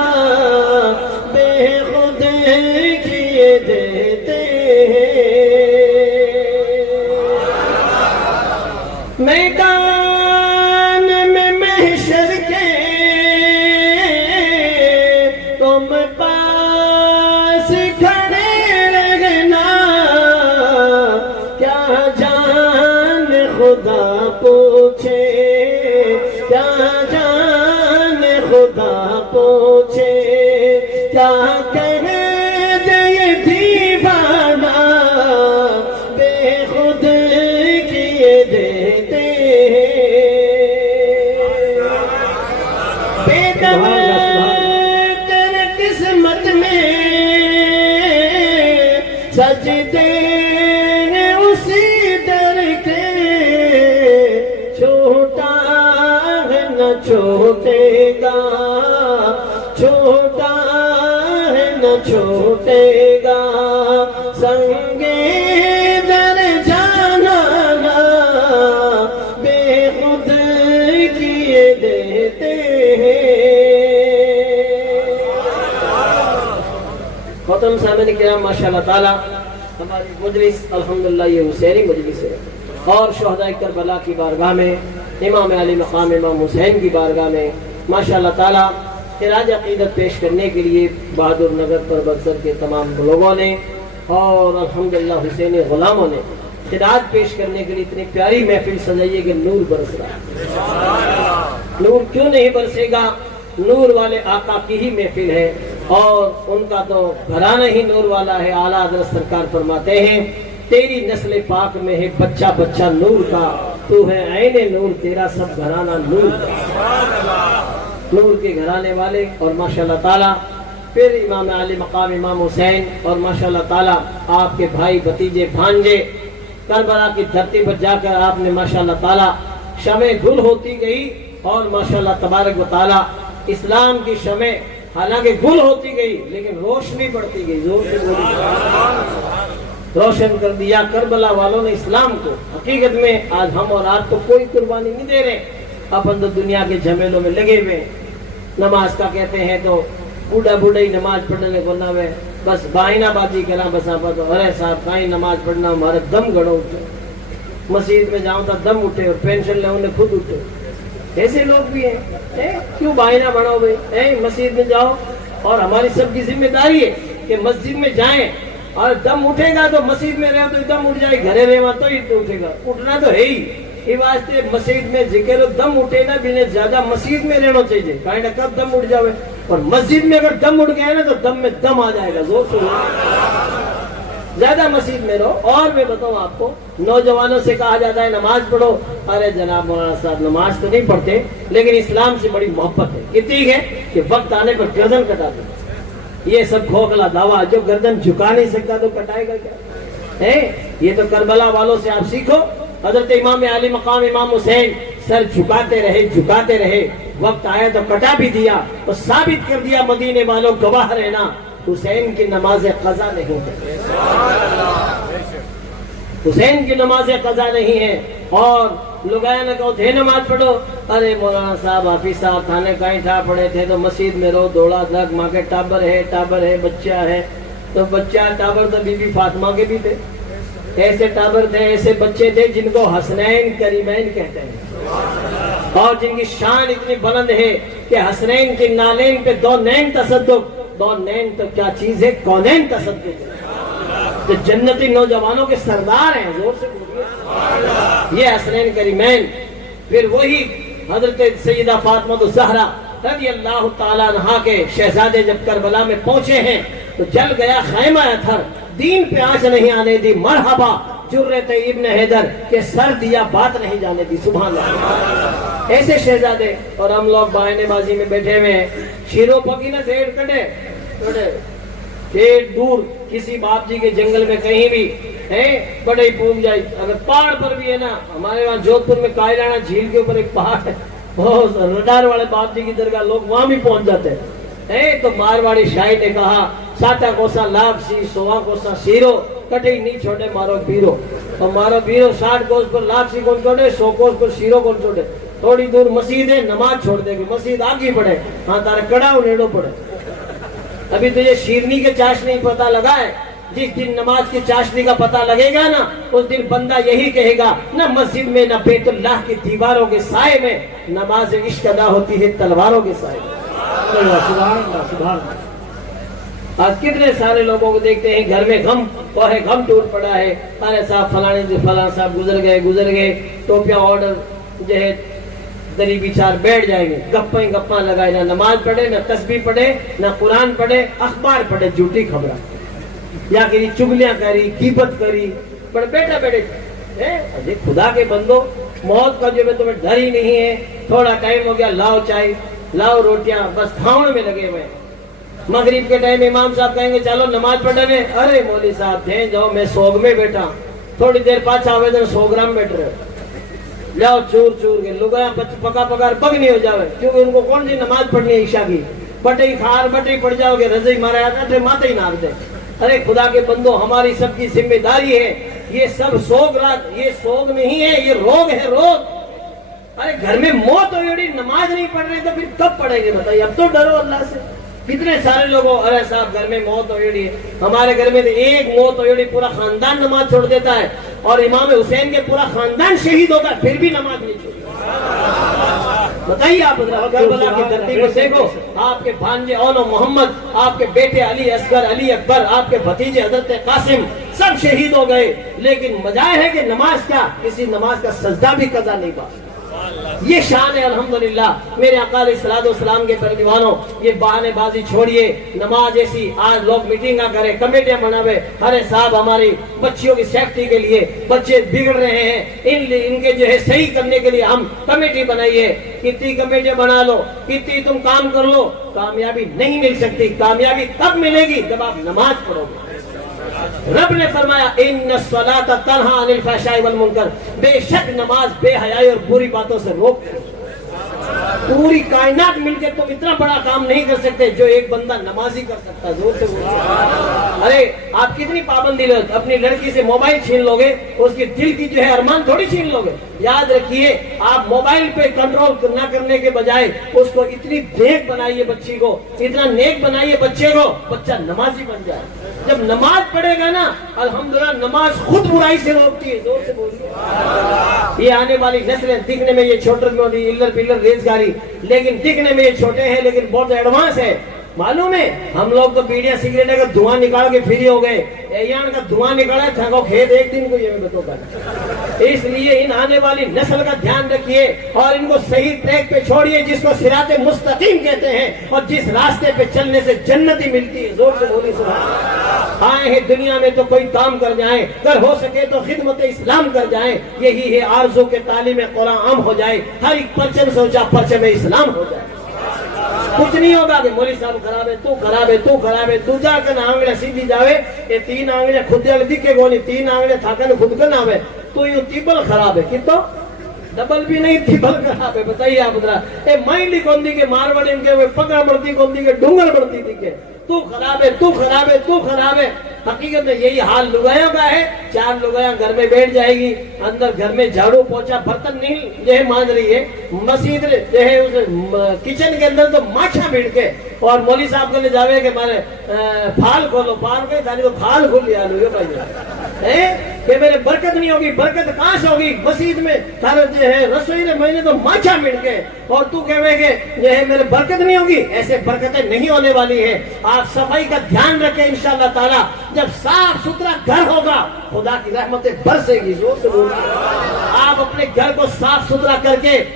بے خود کیے دیتے میدان میں محشر کے تم پاس کھڑے رہنا کیا جان خدا پوچھے کیا جان خدا پوچھے کیا کہے دے یہ دیوانہ بے خود کیے دیتے بے دم تیرے قسمت میں سجدے اسی در کے چھوٹا ہے نہ چھوٹے گا چھوٹا ہے نہ چھوٹے گا سنگے در جانا نا بے خود کیے دیتے ختم سامعین کرام ماشاءاللہ تعالی ہماری مجلس الحمدللہ یہ حسینی مجلس ہے اور شہداء کربلا کی بارگاہ میں امام علی مقام امام حسین کی بارگاہ میں ماشاءاللہ تعالی خراج عقیدت پیش کرنے کے لیے بہادر نگر پر بکسر کے تمام لوگوں نے اور الحمدللہ حسینی غلاموں نے خراج پیش کرنے کے لیے اتنی پیاری محفل سجائی ہے کہ نور برس رہا ہے نور کیوں نہیں برسے گا نور والے آقا کی ہی محفل ہے اور ان کا تو گھرانہ ہی نور والا ہے اعلیٰ حضرت سرکار فرماتے ہیں تیری نسل پاک میں ہے بچہ بچہ نور کا تو ہے عین نور تیرا سب گھرانہ نور کا نور کے گھرانے والے اور ماشاءاللہ تعالی پھر امام علی مقام امام حسین اور ماشاءاللہ تعالی آپ کے بھائی بھتیجے بھانجے کربلا کی دھرتی پر جا کر آپ نے ماشاءاللہ تعالی شمع گل ہوتی گئی اور ماشاءاللہ تبارک و تعالی اسلام کی شمع حالانکہ گل ہوتی گئی لیکن روشنی بڑھتی گئی زور سے روشن کر دیا کربلا والوں نے اسلام کو حقیقت میں آج ہم اور آپ کو کوئی قربانی نہیں دے رہے اپن تو دنیا کے جھمیلوں میں لگے ہوئے نماز کا کہتے ہیں تو بوڑھا بوڑھا ہی نماز پڑھنے کو نہ ہوئے بس بائنہ بازی کرا بس آپ ارے صاحب کہیں نماز پڑھنا ہمارا دم گڑو اٹھے مسجد میں جاؤں تو دم اٹھے اور پینشن لے انہیں خود اٹھے ایسے لوگ بھی ہیں کیوں بائنہ بڑھو بھائی مسجد میں جاؤ اور ہماری سب کی ذمہ داری ہے کہ مسجد میں جائیں اور دم اٹھے گا تو مسجد میں رہو تو دم اٹھ جائے گھرے رہے تو ہی اٹھے گا اٹھنا تو ہے ہی یہ واسطے مسجد میں ذکر دم اٹھے نا بھی زیادہ مسجد میں رہنا چاہیے کہیں نہ کب دم اٹھ جاوے اور مسجد میں اگر دم اٹھ گیا نا تو دم میں دم آ جائے گا زور سے زیادہ مسجد میں رہو اور میں بتاؤں آپ کو نوجوانوں سے کہا جاتا ہے نماز پڑھو ارے جناب مولانا صاحب نماز تو نہیں پڑھتے لیکن اسلام سے بڑی محبت ہے کتنی ہے کہ وقت آنے پر گردن کٹا دیں یہ سب کھوکھلا دعویٰ جو گردن جھکا نہیں سکتا تو کٹائے گا کیا یہ تو کربلا والوں سے آپ سیکھو حضرت امام علی مقام امام حسین سر جھکاتے رہے وقت آیا تو کٹا بھی دیا اور ثابت کر دیا مدینے والوں گواہ رہنا حسین کی نماز قضا نہیں ہے حسین کی نماز قضا نہیں ہے اور لوگ آئے نہ کہو تھے نماز پڑھو ارے مولانا صاحب حافظ صاحب تھانے کہیں تھا پڑھے تھے تو مسجد میں رو دوڑا دھک ماں کے ٹابر ہے بچہ ہے تو بچہ ٹابر تو بی بی فاطمہ کے بھی تھے ایسے ٹابر تھے ایسے بچے تھے جن کو حسنین کریمین کہتے ہیں اور جن کی شان اتنی بلند ہے کہ حسنین کی نالین پہ دو نین تصدق دو نین تو کیا چیز ہے کونین تصدق جو جنتی نوجوانوں کے سردار ہیں زور سے یہ حسنین کریمین پھر وہی حضرت سیدہ فاطمہ الزہرا رضی اللہ تعالیٰ عنہا کے شہزادے جب کربلا میں پہنچے ہیں تو جل گیا خیمہ اتھر دین پہ آنچ نہیں آنے دی مرحبا جرت ابن حیدر کہ سر دیا بات نہیں جانے دی سبحان اللہ ایسے شہزادے، اور ہم لوگ بہانے بازی میں بیٹھے ہوئے ہیں. شیرو پکی نہ ڈھیر کٹے ڈھیر دور کسی باپ جی کے جنگل میں کہیں بھی ہے بڑے ہی پھونک جائے. اگر پہاڑ پر بھی ہے نا، ہمارے وہاں جودھ پور میں کائلانا جھیل کے اوپر ایک پہاڑ ہے، بہت رڈار والے باپ جی کی درگاہ، لوگ وہاں بھی پہنچ جاتے ہیں. تو مارواڑی شاعر نے کہا ساٹا کوسا لاب سی سوا کوسا شیرو کٹے نہیں چھوٹے مارو بیرو. تو مارو بیرو 60 کوس پر لاب سی کون چھوڑے، 100 کوس پر شیرو کون چھوڑے. تھوڑی دور مسجد ہے، نماز چھوڑ دے گی، مسجد آگے پڑے، ہاں تارا کڑا نیڑو پڑے. ابھی تجھے شیرنی کے چاشنی پتہ لگا ہے، جس دن نماز کی چاشنی کا پتہ لگے گا نا، اس دن بندہ یہی کہے گا نہ مسجد میں نہ بیت اللہ کی دیواروں کے سائے میں نماز عشق ادا ہوتی ہے تلواروں کے سائے میں. سبحان اللہ سبحان اللہ. آج کتنے سارے لوگوں کو دیکھتے ہیں گھر میں غم غم ٹوٹ پڑا ہے. ارے صاحب فلاں صاحب گزر گئے، ٹوپیاں آرڈر جو ہے دری بچار بیٹھ جائیں گے، گپاں لگائے، نہ نماز پڑھے، نہ تسبیح پڑھے، نہ قرآن پڑھے، اخبار پڑھے، جھوٹی خبریں یا کری چگلیاں کری، غیبت کری، پر بیٹھے خدا کے بندو، موت کا جو ہے تمہیں ڈر ہی نہیں ہے. تھوڑا ٹائم ہو گیا، لاؤ چائے لاؤ روٹیاں، بس تھاؤن میں لگے ہوئے. مغرب کے ٹائم امام صاحب کہیں گے چلو نماز پڑھنے، ارے مولوی صاحب تھے جاؤ میں سوگ میں بیٹھا، تھوڑی دیر پاچھا آویدن 100 گرام بیٹھ رہے جاؤ چور کے لگایا پکا بگ نہیں ہو جاوے، کیونکہ ان کو کون سی نماز پڑھنی ہے عشاء کی. بٹئی کھار بٹئی پڑ جاؤ گے، رضی مارا جاتا ہے ماتے ہی نار دے. ارے خدا کے بندو، ہماری سب کی ذمہ داری ہے، یہ سب سوگ رات، یہ سوگ نہیں ہے، یہ روگ ہے روگ. ارے گھر میں موت ہوئی نماز نہیں پڑھ رہے تو پھر کب پڑھیں گے بتائیے. اب تو ڈرو اللہ سے. کتنے سارے لوگوں، ارے صاحب گھر میں موت ہوئی ہے، ہمارے گھر میں ایک موت ہوئی پورا خاندان نماز چھوڑ دیتا ہے، اور امام حسین کے پورا خاندان شہید ہوتا ہے پھر بھی نماز نہیں چھوڑتا. بتائیے آپ کربلا کی دھرتی پر دیکھو، آپ کے بھانجے اولو محمد، آپ کے بیٹے علی اصغر، علی اکبر، آپ کے بھتیجے حضرت قاسم سب شہید ہو گئے، لیکن مجائے ہے کہ نماز کیا کسی نماز کا سجدہ بھی قضا نہیں پا. یہ شان ہے الحمدللہ. میرے آقا علیہ الصلوۃ والسلام کے پردیوانوں، یہ بہانے بازی چھوڑیے. نماز ایسی آج لوگ میٹنگاں کریں، کمیٹیاں بناوے، ارے صاحب ہماری بچیوں کی سیفٹی کے لیے بچے بگڑ رہے ہیں، ان کے جو ہے صحیح کرنے کے لیے ہم کمیٹی بنائیے. کتنی کمیٹیاں بنا لو، کتنی تم کام کر لو، کامیابی نہیں مل سکتی. کامیابی تب ملے گی جب آپ نماز پڑھو گے. رب نے فرمایا ان الصلاۃ تنہی عن الفحشاء والمنکر، بے شک نماز بے حیائی اور بری باتوں سے روکتی ہے. پوری کائنات مل کے تم اتنا بڑا کام نہیں کر سکتے جو ایک بندہ نمازی کر سکتا. زور سے بولو. ارے آپ کتنی پابندی لو، اپنی لڑکی سے موبائل چھین لو گے، اس کے دل کی جو ہے ارمان تھوڑی چھین لو گے. یاد رکھیے، آپ موبائل پہ کنٹرول نہ کرنے کے بجائے اس کو اتنی نیک بنائیے، بچی کو اتنا نیک بنائیے بچے کو، بچہ نمازی بن جائے. جب نماز پڑھے گا نا الحمدللہ، نماز خود برائی سے روکتی ہے. زور سے بولیے. یہ آنے والی نسلیں دکھنے میں یہ چھوٹے الر پلر ریزگاری، لیکن دکھنے میں یہ چھوٹے ہیں لیکن بہت ایڈوانس ہے. معلوم ہے ہم لوگ تو بیڑیاں سگریٹ کا دھواں نکال کے فری ہو گئے، ایان کا دھواں نکالا ہے تھکو کھیت ایک دن کو یہ میں بتاؤں گا. اس لیے ان آنے والی نسل کا دھیان رکھیے اور ان کو صحیح ٹریک پہ چھوڑیے، جس کو صراط مستقیم کہتے ہیں، اور جس راستے پہ چلنے سے جنت ہی ملتی ہے. زور سے بولی سبحان اللہ. آئے ہیں دنیا میں تو کوئی کام کر جائیں، اگر ہو سکے تو خدمت اسلام کر جائیں. یہی ہے آرزو کے تعلیم قرآن عام ہو جائے، ہر ایک پرچم سوچا پرچم اسلام ہو جائے. کچھ نہیں ہوگا کہ مولی صاحب خراب ہے، تو خراب ہے، تو جا کر آنگلے سیدھی جاوے، یہ 3 آنگلے خود جل دکھے گونی، 3 آنگلے تھاکن خود کر نہ ہوئے، تو یہ تیبل خراب ہے. کتو ڈبل بھی نہیں، تیبل خراب ہے. بتائیے آپ ادھرا اے مائنڈی کون دی کے مارواڑی ان کے پگڑ بڑھتی کون دی کے ڈونگر بڑھتی تھی کہ تو خراب ہے، تو خراب ہے، تو خراب ہے. حقیقت میں یہی حال لگایوں کا ہے. 4 لگایاں گھر میں بیٹھ جائے گی، اندر گھر میں جھاڑو پوچھا برتن نہیں جو ہے مانج رہی ہے، مسجد جو ہے اس کچن کے اندر تو ماچھا بیٹھ کے، اور مولوی صاحب کو لے جاوے کہ مارے پھال کھولو، پھال کے دانی تو پھال کھول لیا لو یہ بھائی کہ میرے برکت نہیں ہوگی. برکت کہاں سے ہوگی؟ مسجد میں تھارا جو ہے رسوئی میں میں نے تو ماچھا مل کے، اور تو کہے کہ جو ہے میرے برکت نہیں ہوگی. ایسے برکتیں نہیں ہونے والی ہے. آپ صفائی کا دھیان رکھیں انشاءاللہ تعالی. جب صاف ستھرا گھر ہوگا خدا کی رحمتیں برسے گی. زور سے بولیں. آپ اپنے گھر کو صاف ستھرا کر کے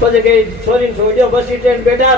પછી કે છોરીને છોડ્યો, બસ સ્ટેન્ડ બેઠા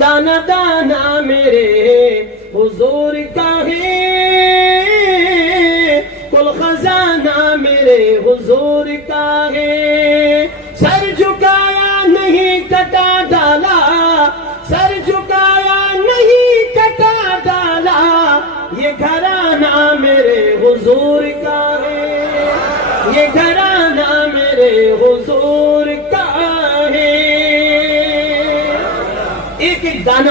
دانا دانا میرے حضور کا ہے، کل خزانہ میرے حضور کا ہے، سر جھکایا نہیں کٹا ڈالا، سر جھکایا نہیں کٹا ڈالا، یہ گھرانہ میرے حضور کا ہے، یہ گھرانہ میرے حضور کا ہے۔ ایک ایک دانہ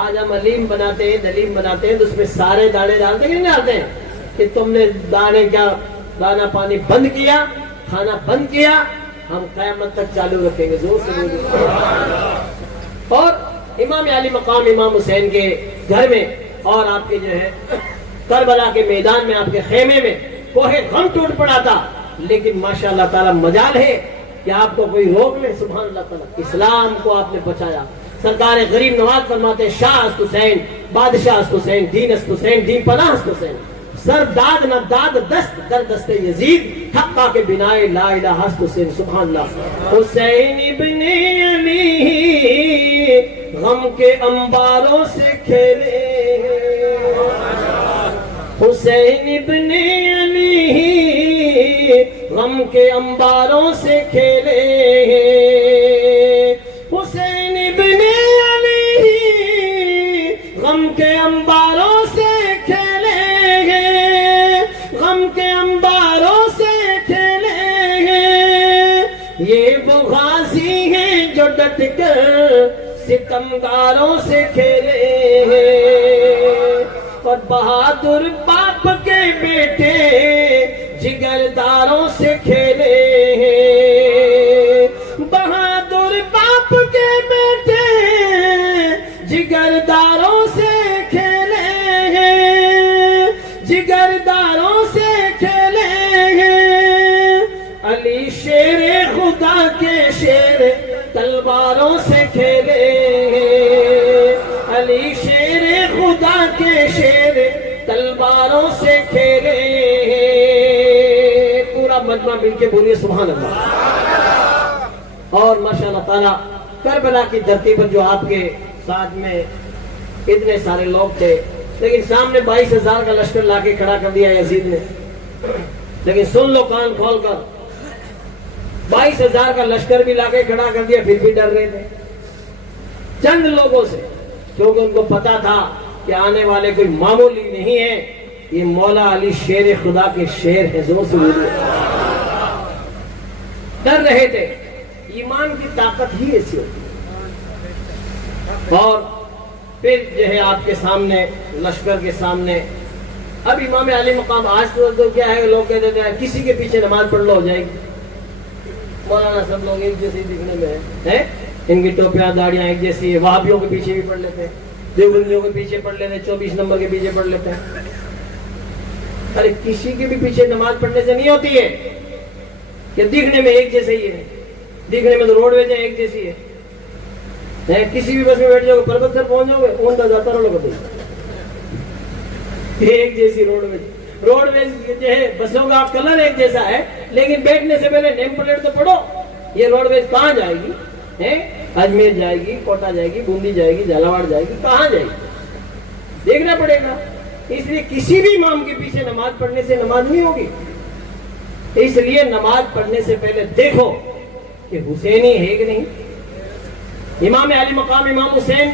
آج ہم علیم بناتے ہیں، دلیم بناتے ہیں، تو اس میں سارے دانے ڈالتے ہیں کہ نہیں ڈالتے ہیں؟ کہ تم نے دانے کیا دانا پانی بند کیا، کھانا بند کیا، ہم قیامت تک چالو رکھیں گے، زور سے بولیں۔ اور امام علی مقام امام حسین کے گھر میں اور آپ کے جو ہے کربلا کے میدان میں، آپ کے خیمے میں کوہ غم ٹوٹ پڑا تھا، لیکن ماشاءاللہ تعالی مجال ہے کہ آپ کو کوئی روک لے، سبحان اللہ تعالی، اسلام کو آپ نے بچایا۔ سرکار غریب نواز فرماتے ہیں، شاہ است حسین، بادشاہ است حسین، دین است حسین، دین پناہ است حسین، سر داد نہ داد دست در دست یزید، حقا کے بنائے لا الہ است حسین، سبحان اللہ۔ حسین ابن علی غم کے انباروں سے کھیلے، حسین ابن علی غم کے انباروں سے کھیلے، حسین ابن علی غم کے انباروں سے کھیلے، غم کے انباروں سے کھیلے، یہ وہ غازی ہیں جو ڈٹ کر ستمگاروں سے کھیلے، اور بہادر باپ کے بیٹے جگرداروں سے کھیلے، بہادر باپ کے بیٹے جگرداروں سے کھیلے، جگرداروں سے کھیلے، علی شیر خدا کے شیر تلواروں سے کھیلے، علی شیر خدا کے شیر تلواروں سے کھیلے۔ پورا مجمع مل کے بولیے سبحان اللہ۔ اور ماشاءاللہ تعالیٰ کربلا کی دھرتی پر جو آپ کے ساتھ میں اتنے سارے لوگ تھے، لیکن سامنے 22,000 کا لشکر لا کے کھڑا کر دیا یزید نے، لیکن سن لو کان کھول کر، 22,000 کا لشکر بھی لا کے کھڑا کر دیا، پھر بھی ڈر رہے تھے چند لوگوں سے، کیونکہ ان کو پتا تھا کہ آنے والے کوئی معمولی نہیں ہے، یہ مولا علی شیر خدا کے شیر ہے، زور سے بولو۔ ڈر رہے تھے، ایمان کی طاقت ہی ایسی ہوتی ہے۔ اور پھر جو ہے آپ کے سامنے لشکر کے سامنے، اب امام علی مقام آج تو کیا ہے، لوگ کہتے ہیں کسی کے پیچھے نماز پڑھ لو ہو جائے گی، مولانا سب لوگ ایک جیسے دکھنے میں ہیں، ان کی ٹوپیاں داڑیاں ایک جیسی ہے، وہابیوں کے پیچھے بھی پڑھ لیتے ہیں، دیوبندیوں کے پیچھے پڑھ لیتے ہیں، 24 نمبر کے پیچھے پڑھ لیتے ہیں۔ ارے کسی کے بھی پیچھے نماز پڑھنے سے نہیں ہوتی ہے کہ دکھنے میں ایک جیسے ہی ہے، دکھنے میں تو روڈ ویج ایک جیسی ہے، کسی بھی بس میں بیٹھ جاؤ گے پربت سر پہنچ جاؤ گے، اون کا جاتا رہو گے، ایک جیسی روڈ ویج جو ہے بسوں کا کلر ایک جیسا ہے، لیکن بیٹھنے سے پہلے نیم پلیٹ تو پڑھو، یہ روڈ ویج کہاں جائے گی، اجمیر جائے گی، کوٹا جائے گی، بوندی جائے گی، جھلاواڑ جائے گی، کہاں جائے گی، دیکھنا پڑے گا۔ اس لیے کسی بھی امام کے پیچھے نماز پڑھنے سے نماز نہیں ہوگی، اس لیے نماز پڑھنے سے پہلے دیکھو کہ حسینی ہے کہ نہیں۔ امام علی مقام امام حسین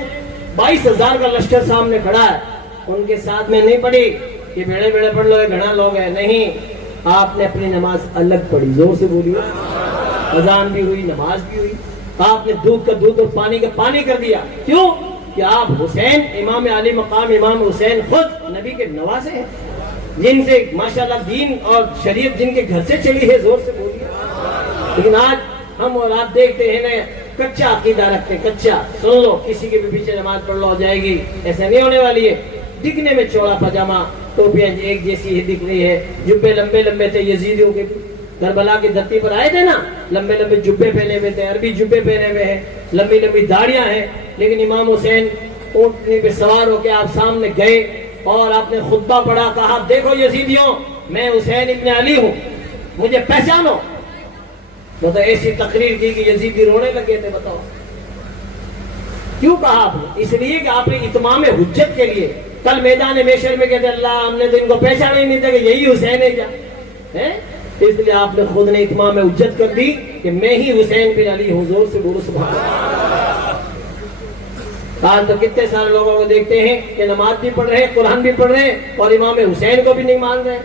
22,000 کا لشکر سامنے کھڑا ہے، ان کے ساتھ میں نہیں پڑھی کہ بیڑے بیڑے پڑھ لو، گھنا لوگ ہیں، نہیں، آپ نے اپنی نماز الگ پڑھی، زور سے بولیے، اذان بھی ہوئی، نماز بھی ہوئی، آپ نے دودھ کا دودھ اور پانی کا پانی کر دیا، کیوں کہ آپ حسین امام علی مقام امام حسین خود نبی کے نواسے ہیں، جن سے ماشاءاللہ دین اور شریعت جن کے گھر سے چلی ہے، زور سے بولیے۔ لیکن آج ہم اور آپ دیکھتے ہیں نا، کچا عقیدہ رکھتے ہیں، کچا، سن لو کسی کے بھی پیچھے نماز پڑھ لو ہو جائے گی، ایسا نہیں ہونے والی ہے۔ دکھنے میں چوڑا پاجامہ، ٹوپیاں ایک جیسی ہی دکھ رہی ہے، جبے لمبے لمبے تھے یزیدیوں کے، کربلا کی دھرتی پر آئے تھے نا، لمبے لمبے جبے پہنے ہوئے تھے، عربی جبے پہنے ہوئے ہیں، لمبی لمبی داڑیاں ہیں، لیکن امام حسین اونٹنی پہ سوار ہو کے آپ سامنے گئے اور آپ نے خطبہ پڑھا، کہا دیکھو یزیدیوں، میں حسین ابن علی ہوں، مجھے پہچانو۔ تو ایسی تقریر کی کہ یزیدی رونے لگے تھے، بتاؤ کیوں کہا آپ نے؟ اس لیے کہ آپ نے اتمام حجت کے لیے کل میدان محشر میں کہتے اللہ ہم نے تو ان کو پہچانا ہی نہیں تھا کہ یہی حسین ہے کیا ہے، اس لیے آپ نے خود نے اتمام حجت کر دی کہ میں ہی حسین بن علی ہوں. زور سے بولو سبحان اللہ. آج تو کتنے سارے لوگوں کو دیکھتے ہیں کہ نماز بھی پڑھ رہے ہیں، قرآن بھی پڑھ رہے ہیں اور امام حسین کو بھی نہیں مان رہے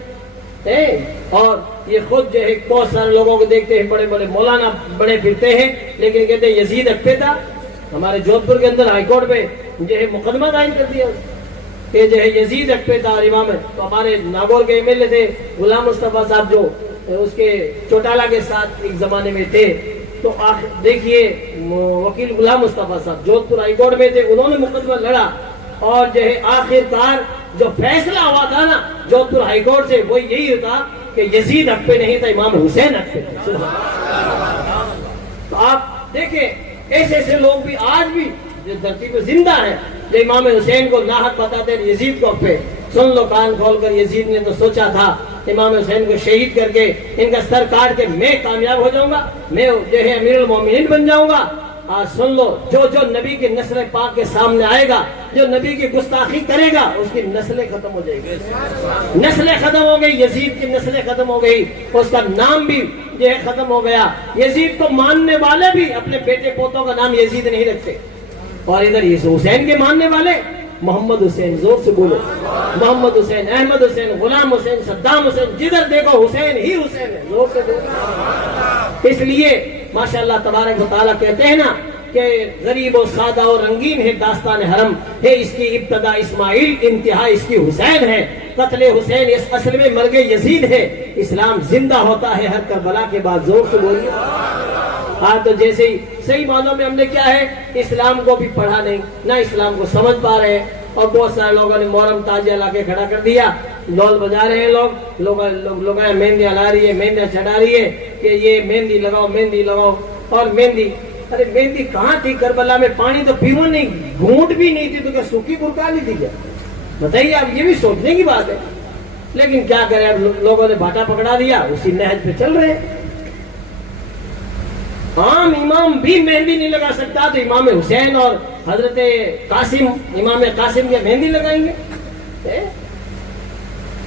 ہیں. اور یہ خود جو ہے بہت سارے لوگوں کو دیکھتے ہیں بڑے بڑے مولانا بڑے پھرتے ہیں لیکن کہتے ہیں یزید اکبر تھا. ہمارے جودھ پور کے اندر ہائی کورٹ میں جو ہے مقدمہ دائر کر دیا کہ جو ہے یزید اکبر تھا اور امام ہے. تو ہمارے ناگور کے ایم ایل اے تھے غلام مصطفیٰ صاحب جو اس کے چوٹالہ کے ساتھ ایک زمانے میں تھے. تو دیکھیے وکیل غلام مصطفیٰ صاحب جودھ پور ہائی کورٹ میں تھے، انہوں نے مقدمہ لڑا اور جو ہے آخر کار جو فیصلہ ہوا تھا نا جودھ پور ہائی کورٹ سے وہ یہی تھا کہ یزید حق پہ نہیں تھا، امام حسین حق پہ تھا. تو آپ دیکھیں ایسے ایسے لوگ بھی آج بھی جو دھرتی پہ زندہ ہے جو امام حسین کو ناحق بتاتے ہیں یزید کو حق پہ. سن لو کان کھول کر، یزید نے تو سوچا تھا امام حسین کو شہید کر کے ان کا سر کاٹ کے میں کامیاب ہو جاؤں گا، میں جو ہے امیر المومنین بن جاؤں گا. آج سن لو جو جو نبی کی نسل پاک کے سامنے آئے گا، جو نبی کی گستاخی کرے گا اس کی نسلیں ختم ہو جائے گی. نسلیں ختم ہو گئی، یزید کی نسلیں ختم ہو گئی، اس کا نام بھی جو ہے ختم ہو گیا. یزید کو ماننے والے بھی اپنے بیٹے پوتوں کا نام یزید نہیں رکھتے. اور ادھر حسین کے ماننے والے محمد حسین. زور سے بولو محمد حسین، احمد حسین، غلام حسین، صدام حسین، جدھر دیکھو حسین ہی حسین ہے. زور سے بولو. اس لیے ماشاءاللہ تبارک و تعالیٰ کہتے ہیں نا کہ غریب و سادہ و رنگین ہے داستان حرم ہے، اس کی ابتدا اسماعیل انتہا اس کی حسین ہے. قتل حسین اس اصل میں مرگ یزید ہے. اسلام زندہ ہوتا ہے ہر کربلا کے بعد. زور سے بولیے. آج تو جیسے ہی صحیح معنوں میں ہم نے کیا ہے اسلام کو بھی پڑھا نہیں، نہ اسلام کو سمجھ پا رہے ہیں. اور بہت سارے لوگوں نے محرم تازیہ لا کے کھڑا کر دیا، ڈھول بجا رہے ہیں لوگ مہندیاں لا رہی ہے، مہندیاں چڑھا رہی ہے کہ یہ مہندی لگاؤ مہندی لگاؤ. اور مہندی، ارے مہندی کہاں تھی کربلا میں؟ پانی تو پیو نہیں، گھونٹ بھی نہیں تھی تو کیا سوکھی برکا لی تھی کیا؟ بتائیے آپ، یہ بھی سوچنے کی بات ہے. لیکن کیا کریں اب لوگوں نے بھاٹا پکڑا دیا، اسی نہج پہ چل رہے ہیں. عام امام بھی مہندی نہیں لگا سکتا تو امام حسین اور حضرت قاسم، امام قاسم کے مہندی لگائیں گے؟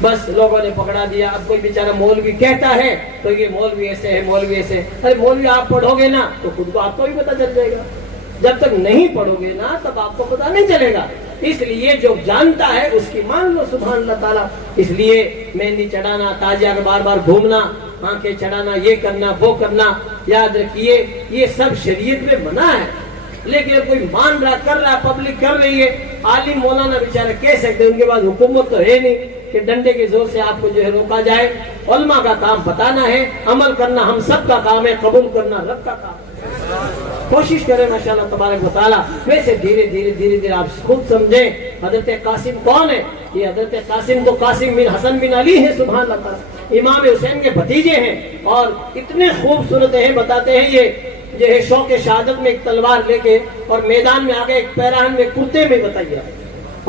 بس لوگوں نے پکڑا دیا. اب کوئی بیچارہ مولوی کہتا ہے تو یہ مولوی ایسے ہے، مولوی ایسے. ارے مولوی آپ پڑھو گے نا تو خود کو آپ کو بھی پتہ چل جائے گا. جب تک نہیں پڑھو گے نا تب آپ کو پتہ نہیں چلے گا. اس لیے جو جانتا ہے اس کی مان لو. سبحان اللہ تعالیٰ. اس لیے مہندی چڑھانا، تازیہ کے بار بار گھومنا، آنکھیں چڑھانا، یہ کرنا وہ کرنا، یاد رکھیے یہ سب شریعت میں منع ہے. لیکن کوئی مان رہا، کر رہا، پبلک کر رہی ہے. عالم مولانا بیچارہ کہہ سکتے ہیں، ان کے پاس حکومت تو ہے نہیں کہ ڈنڈے کے زور سے آپ کو جو ہے روکا جائے. علماء کا کام بتانا ہے، عمل کرنا ہم سب کا کام ہے، قبول کرنا رب کا کام ہے. کوشش کریں ماشاءاللہ تبارک و تعالیٰ. ویسے دھیرے دھیرے آپ خود سمجھیں حضرت قاسم کون ہے. یہ حضرت قاسم تو قاسم بن حسن بن علی ہے. سبحان اللہ تعالیٰ. امام حسین کے بھتیجے ہیں اور اتنے خوبصورت ہیں. بتاتے ہیں یہ جو ہے شوق شہادت میں ایک تلوار لے کے اور میدان میں آگے ایک پیراہن میں کرتے میں بتائیے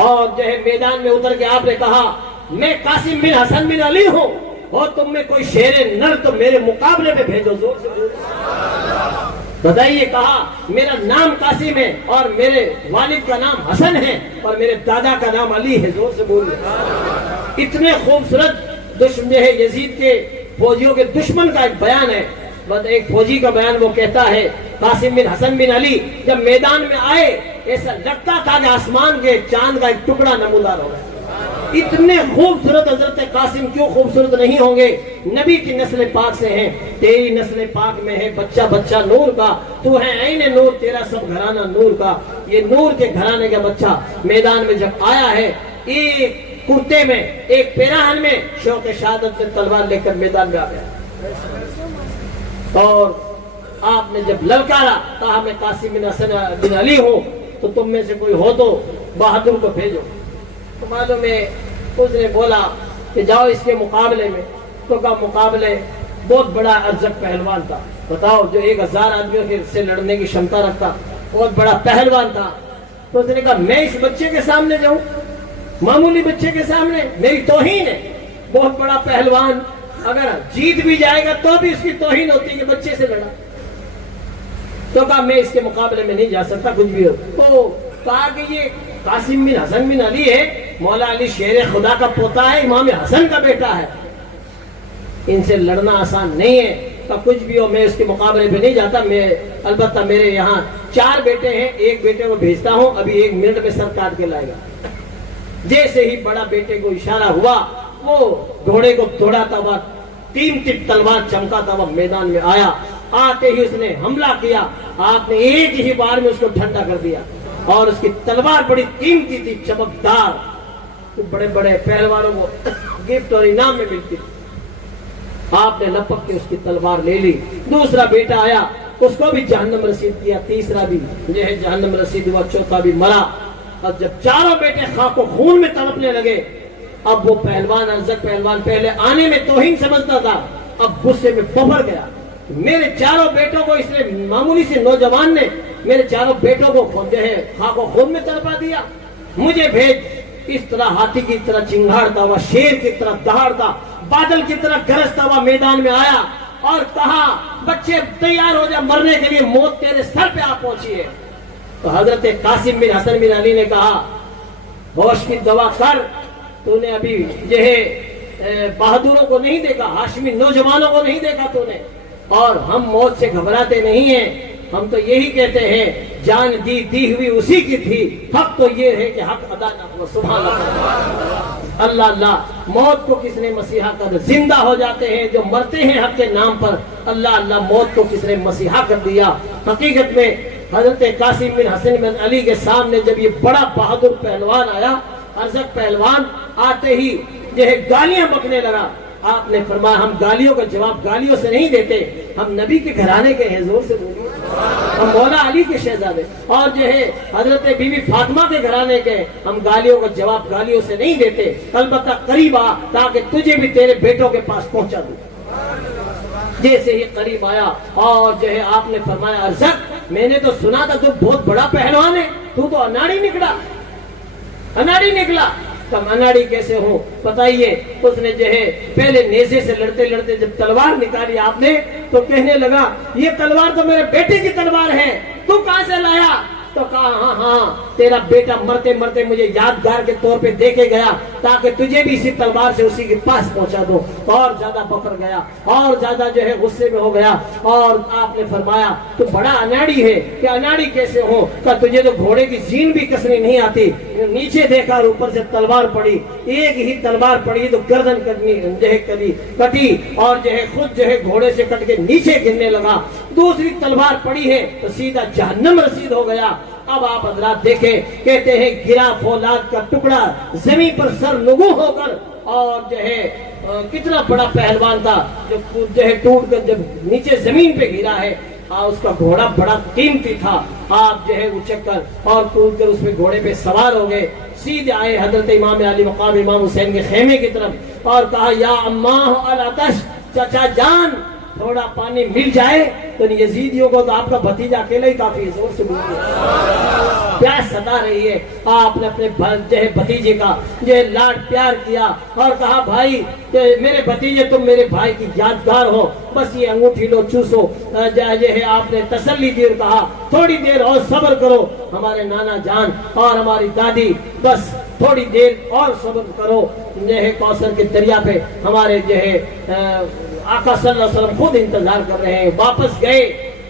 اور جو ہے میدان میں اتر کے آپ نے کہا میں قاسم بن حسن بن علی ہوں اور تم میں کوئی شیر نر تو میرے مقابلے میں بھیجو. زور سے بتائیے. کہا میرا نام قاسم ہے اور میرے والد کا نام حسن ہے اور میرے دادا کا نام علی ہے. زور سے بولیے. اتنے خوبصورت دشمن ہے یزید کے فوجیوں کے دشمن کا ایک بیان ہے. بس ایک فوجی کا بیان وہ کہتا ہے قاسم بن حسن بن علی جب میدان میں آئے ایسا لگتا تھا کہ آسمان کے چاند کا ایک ٹکڑا نمودار ہو گیا. اتنے خوبصورت حضرت قاسم کیوں خوبصورت نہیں ہوں گے؟ نبی کی نسل پاک سے ہیں. تیری نسل پاک میں ہے بچہ بچہ نور کا، تو ہے عین نور، تیرا سب گھرانہ نور کا. یہ نور کے گھرانے کا بچہ میدان میں جب آیا ہے ایک کرتے میں ایک پیراہن میں شوق شہادت سے تلوار لے کر میدان میں آ گیا. اور آپ نے جب للکارا کہا میں قاسم بن حسن بن علی ہوں تو تم میں سے کوئی ہو تو بہادر کو بھیجو. تو معلوم ہے اس نے بولا کہ جاؤ اس کے مقابلے میں. تو کا مقابلے بہت بڑا ارزق پہلوان تھا. بتاؤ جو 1000 آدمیوں سے لڑنے کی شمتا رکھتا، بہت بڑا پہلوان تھا. تو اس نے کہا میں اس بچے کے سامنے جاؤں؟ معمولی بچے کے سامنے میری توہین ہے. بہت بڑا پہلوان اگر جیت بھی جائے گا تو بھی اس کی توہین ہوتی ہے کہ بچے سے لڑا. تو کہا میں اس کے مقابلے میں نہیں جا سکتا کچھ بھی ہو. تو کہا کہ یہ قاسم بن حسن بن علی ہے, مولا علی شیر خدا کا پوتا ہے, امام حسن کا بیٹا ہے, ان سے لڑنا آسان نہیں ہے. تو کچھ بھی ہو میں اس کے مقابلے پہ نہیں جاتا. میں البتہ میرے یہاں 4 بیٹے ہیں, ایک بیٹے کو بھیجتا ہوں, ابھی 1 منٹ میں سر کاٹ کے لائے گا. جیسے ہی بڑا بیٹے کو اشارہ ہوا, وہ گھوڑے کو دوڑاتا ہوا, قیمتی تلوار چمکاتا ہوا میدان میں آیا. آتے ہی اس نے حملہ کیا, آپ نے ایک ہی بار میں اس کو ٹھنڈا کر دیا. اور اس کی تلوار بڑی قیمتی تھی, چمکدار, بڑے بڑے پہلوانوں کو گفٹ اور انعام میں ملتی. آپ نے لپک کے اس کی تلوار لے لی. دوسرا بیٹا آیا, اس کو بھی جہنم رسید کیا. تیسرا بھی جو ہے جہنم رسید ہوا. چوتھا بھی مرا. اب جب چاروں بیٹے خاک و خون میں تڑپنے لگے, اب وہ پہلوان ارزق پہلوان پہلے آنے میں توہین سمجھتا تھا, اب غصے میں ببر گیا. میرے چاروں بیٹوں کو اس نے, معمولی سے نوجوان نے میرے چاروں بیٹوں کو جو ہے خاک و خون میں تڑپا دیا. مجھے بھیج. اس طرح ہاتھی کی طرح چنگھاڑتا ہوا, شیر کی طرح دہاڑتا, بادل کی طرح گرجتا ہوا میدان میں آیا اور کہا بچے تیار ہو جا مرنے کے لیے, موت تیرے سر پہ آ پہنچی ہے. تو حضرت قاسم بن حسن بن علی نے کہا ہوش کی دوا کر, تو نے ابھی جو ہے بہادروں کو نہیں دیکھا, ہاشمی نوجوانوں کو نہیں دیکھا تو نے, اور ہم موت سے گھبراتے نہیں ہیں. ہم تو یہی کہتے ہیں جان دی ہوئی اسی کی تھی, حق تو یہ ہے کہ حق ادا نہ ہوا. سبحان اللہ, اللہ اللہ. موت کو کس نے مسیحا کر, زندہ ہو جاتے ہیں جو مرتے ہیں حق کے نام پر. اللہ اللہ, موت کو کس نے مسیحا کر دیا. حقیقت میں حضرت قاسم بن حسن بن علی کے سامنے جب یہ بڑا بہادر پہلوان آیا, ارزق پہلوان, آتے ہی جو ہے گالیاں بکنے لگا. آپ نے فرمایا ہم گالیوں کا جواب گالیوں سے نہیں دیتے, ہم نبی کے گھرانے کے ہیں, زور سے بولیے, ہم مولا علی کے شہزادے اور جو ہے حضرت بی بی فاطمہ کے گھرانے کے, ہم گالیوں کا جواب گالیوں سے نہیں دیتے. البتہ قریب آ تاکہ تجھے بھی تیرے بیٹوں کے پاس پہنچا دوں. جیسے ہی قریب آیا اور جو ہے آپ نے فرمایا ارزق میں نے تو سنا تھا تو بہت بڑا پہلوان ہے, تو اناڑی نکلا, اناڑی نکلا. تم اناڑی کیسے ہو بتائیے. اس نے جو ہے پہلے نیزے سے لڑتے لڑتے جب تلوار نکالی آپ نے, تو کہنے لگا یہ تلوار تو میرے بیٹے کی تلوار ہے, تو کہاں سے لایا؟ تو کہا ہاں تیرا بیٹا مرتے مرتے مجھے یادگار کے طور پہ دے کے گیا تاکہ تجھے بھی اسی تلوار سے اسی کے پاس پہنچا دو. اور زیادہ بفر گیا اور زیادہ جو ہے غصے میں ہو گیا. اور آپ نے فرمایا تو بڑا اناڑی ہے, کہ اناڑی کیسے ہو؟ کہ تجھے تو گھوڑے کی زین بھی کسنی نہیں آتی. نیچے دیکھا اور اوپر سے تلوار پڑی, ایک ہی تلوار پڑی تو گردن جو ہے کٹی اور جو ہے خود جو ہے گھوڑے سے کٹ کے نیچے گرنے لگا. دوسری تلوار پڑی ہے تو سیدھا جہنم رسید ہو گیا. اب آپ حضرات دیکھیں, کہتے ہیں گرا فولاد کا ٹکڑا زمین پر سر نگو ہو کر, اور جو ہے کتنا بڑا پہلوان تھا جو ہے ٹوٹ کر جب نیچے زمین پہ گرا ہے. اس کا گھوڑا بڑا قیمتی تھا. آپ جو ہے اچک کر اور کود کر اس میں گھوڑے پہ سوار ہو گئے. سیدھے آئے حضرت امام علی مقام امام حسین کے خیمے کی طرف اور کہا یا اماہ العطش, چچا جان تھوڑا پانی مل جائے. تو یزیدیوں کو تو آپ کا بھتیجا اکیلا ہی کافی ہے, زور سے بولیے, پیاس ستا رہی ہے. آپ نے اپنے جو ہے بھتیجے کا جو ہے لاڈ پیار کیا اور کہا بھائی کہ میرے بھتیجے تم میرے بھائی کی یادگار ہو, بس یہ انگوٹھی لو چوسو. جو ہے آپ نے تسلی دی اور کہا تھوڑی دیر اور صبر کرو ہمارے نانا جان اور ہماری دادی, بس تھوڑی دیر اور صبر کرو. جو ہے کوثر کے دریا پہ ہمارے جو ہے آقا صلی اللہ علیہ وسلم خود انتظار کر رہے ہیں. واپس گئے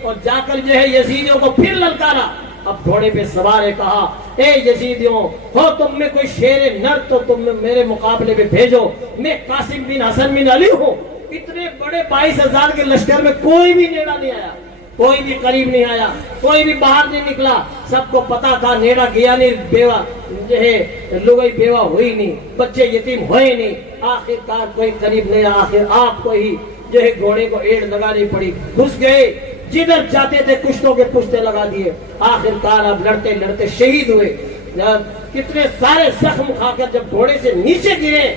اور جا کر جو ہے یزیدیوں کو پھر للکارا. اب گھوڑے پہ سوار ہے, کہا اے یزیدیوں ہو تم میں کوئی شیر نر تو تم میرے مقابلے پہ بھیجو. میں قاسم بن حسن بن علی ہوں. اتنے بڑے 22,000 کے لشکر میں کوئی بھی نیڑا نہیں آیا, کوئی بھی قریب نہیں آیا, کوئی بھی باہر نہیں نکلا. سب کو پتا تھا نیڑا گیا نہیں, بیوہ جو ہے لوگئی بیوہ ہوئی نہیں, بچے یتیم ہوئے نہیں. آخر کار کوئی قریب نہیں. آخر آپ کو ہی جو ہے گھوڑے کو ایڑ لگانی پڑی. گھس گئے, جدھر جاتے تھے کشتوں کے پشتے لگا دیے. آخر کار اب لڑتے لڑتے شہید ہوئے. کتنے سارے زخم کھا کر جب گھوڑے سے نیچے گرے,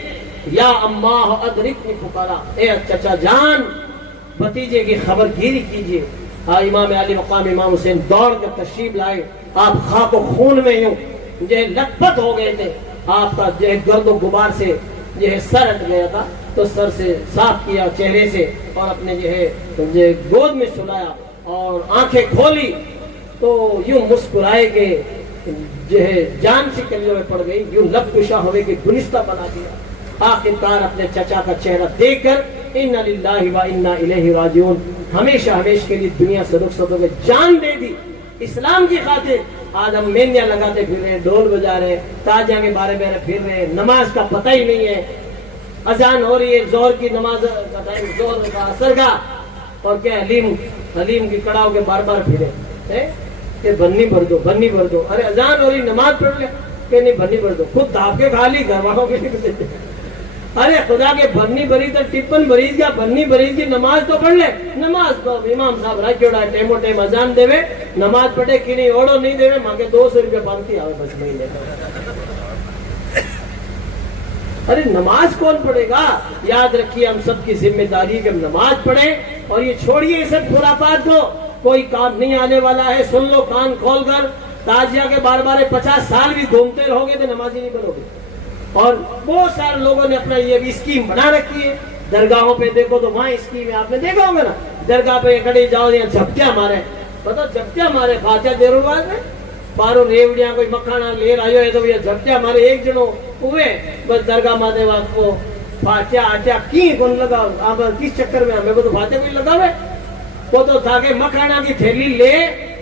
یا اماہ ادرکنی پکارا, اے چچا جان بھتیجے کی خبر گیری کیجئے. امام علی مقام امام حسین دوڑ کر تشریف لائے. آپ خاک و خون میں یوں جو ہے لت پت ہو گئے تھے. آپ کا جو ہے گرد و غبار سے جو ہے سر ہٹ گیا تھا, تو سر سے صاف کیا چہرے سے اور اپنے جو ہے گود میں سلایا اور آنکھیں کھولی تو یوں مسکرائے کہ جو ہے جان سی کلیوں میں پڑ گئی، یوں لب کشا ہوئے کہ گلستہ بنا دیا۔ آخرکار اپنے چچا کا چہرہ دیکھ کر انا للہ و انا الیہ راجعون، ہمیشہ ہمیشہ کے لیے دنیا سے رخصت ہو گئے، جان دے دی اسلام کی خاطر۔ آج ہم مینیاں لگاتے پھر رہے ہیں، ڈھول بجا رہے ہیں، تاجیاں کے بارے میں پھر رہے ہیں، نماز کا پتہ ہی نہیں ہے، اذان ہو رہی ہے زہر کی نماز کا ٹائم، زہر کا اثر کا، اور کیا حلیم کی کڑاؤ کے بار بار پھرے کہ بنی بھر دو بنی بھر دو، ارے اذان ہو رہی نماز پڑھ لے کہ نہیں بنی بھر دو، خود دھاپ کے کھا لی، گھر والوں کے لیے، ارے خدا کے بنی بھری تو ٹپن بھریج گیا، بنی بھریج کی نماز تو پڑھ لے، نماز تو امام صاحب رکھ جوڑا ٹیمو ٹیم اذان دے وے، نماز پڑھے کی نہیں اوڑو نہیں دے وے، ماں کے 200 روپے بنتی آوے بس مہینے کا۔ ارے نماز کون پڑھے گا؟ یاد رکھیے ہم سب کی ذمہ داری کہ ہم نماز پڑھیں، اور یہ چھوڑیے یہ سب خرافات کو، کوئی کام نہیں آنے والا ہے، سن لو کان کھول کر، تازیہ کے بار بار 50 سال بھی گھومتے رہو گے تو نماز ہی نہیں بنو گے۔ اور بہت سارے لوگوں نے اپنا یہ بھی اسکیم بنا رکھی ہے، درگاہوں پہ دیکھو تو وہاں اسکیم ہے، آپ نے دیکھا ہوگا نا، درگاہ پہ کڑے جاؤ یا جھپٹیاں مارے، پتہ جھپٹیاں مارے، فاتحہ دے رو بعد میں بارو ریوڑیاں کوئی مکھانا لے رہا ہے تو یہ جھپٹیاں مارے، ایک جنوں ہوئے بس درگاہ ماتے وقت کو فاتحہ آٹیا کی کون لگا، آپ کس چکر میں ہمیں کو تو فاتحہ کوئی لگا ہوئے، وہ تو تھا کہ مکھانا کی تھیلی لے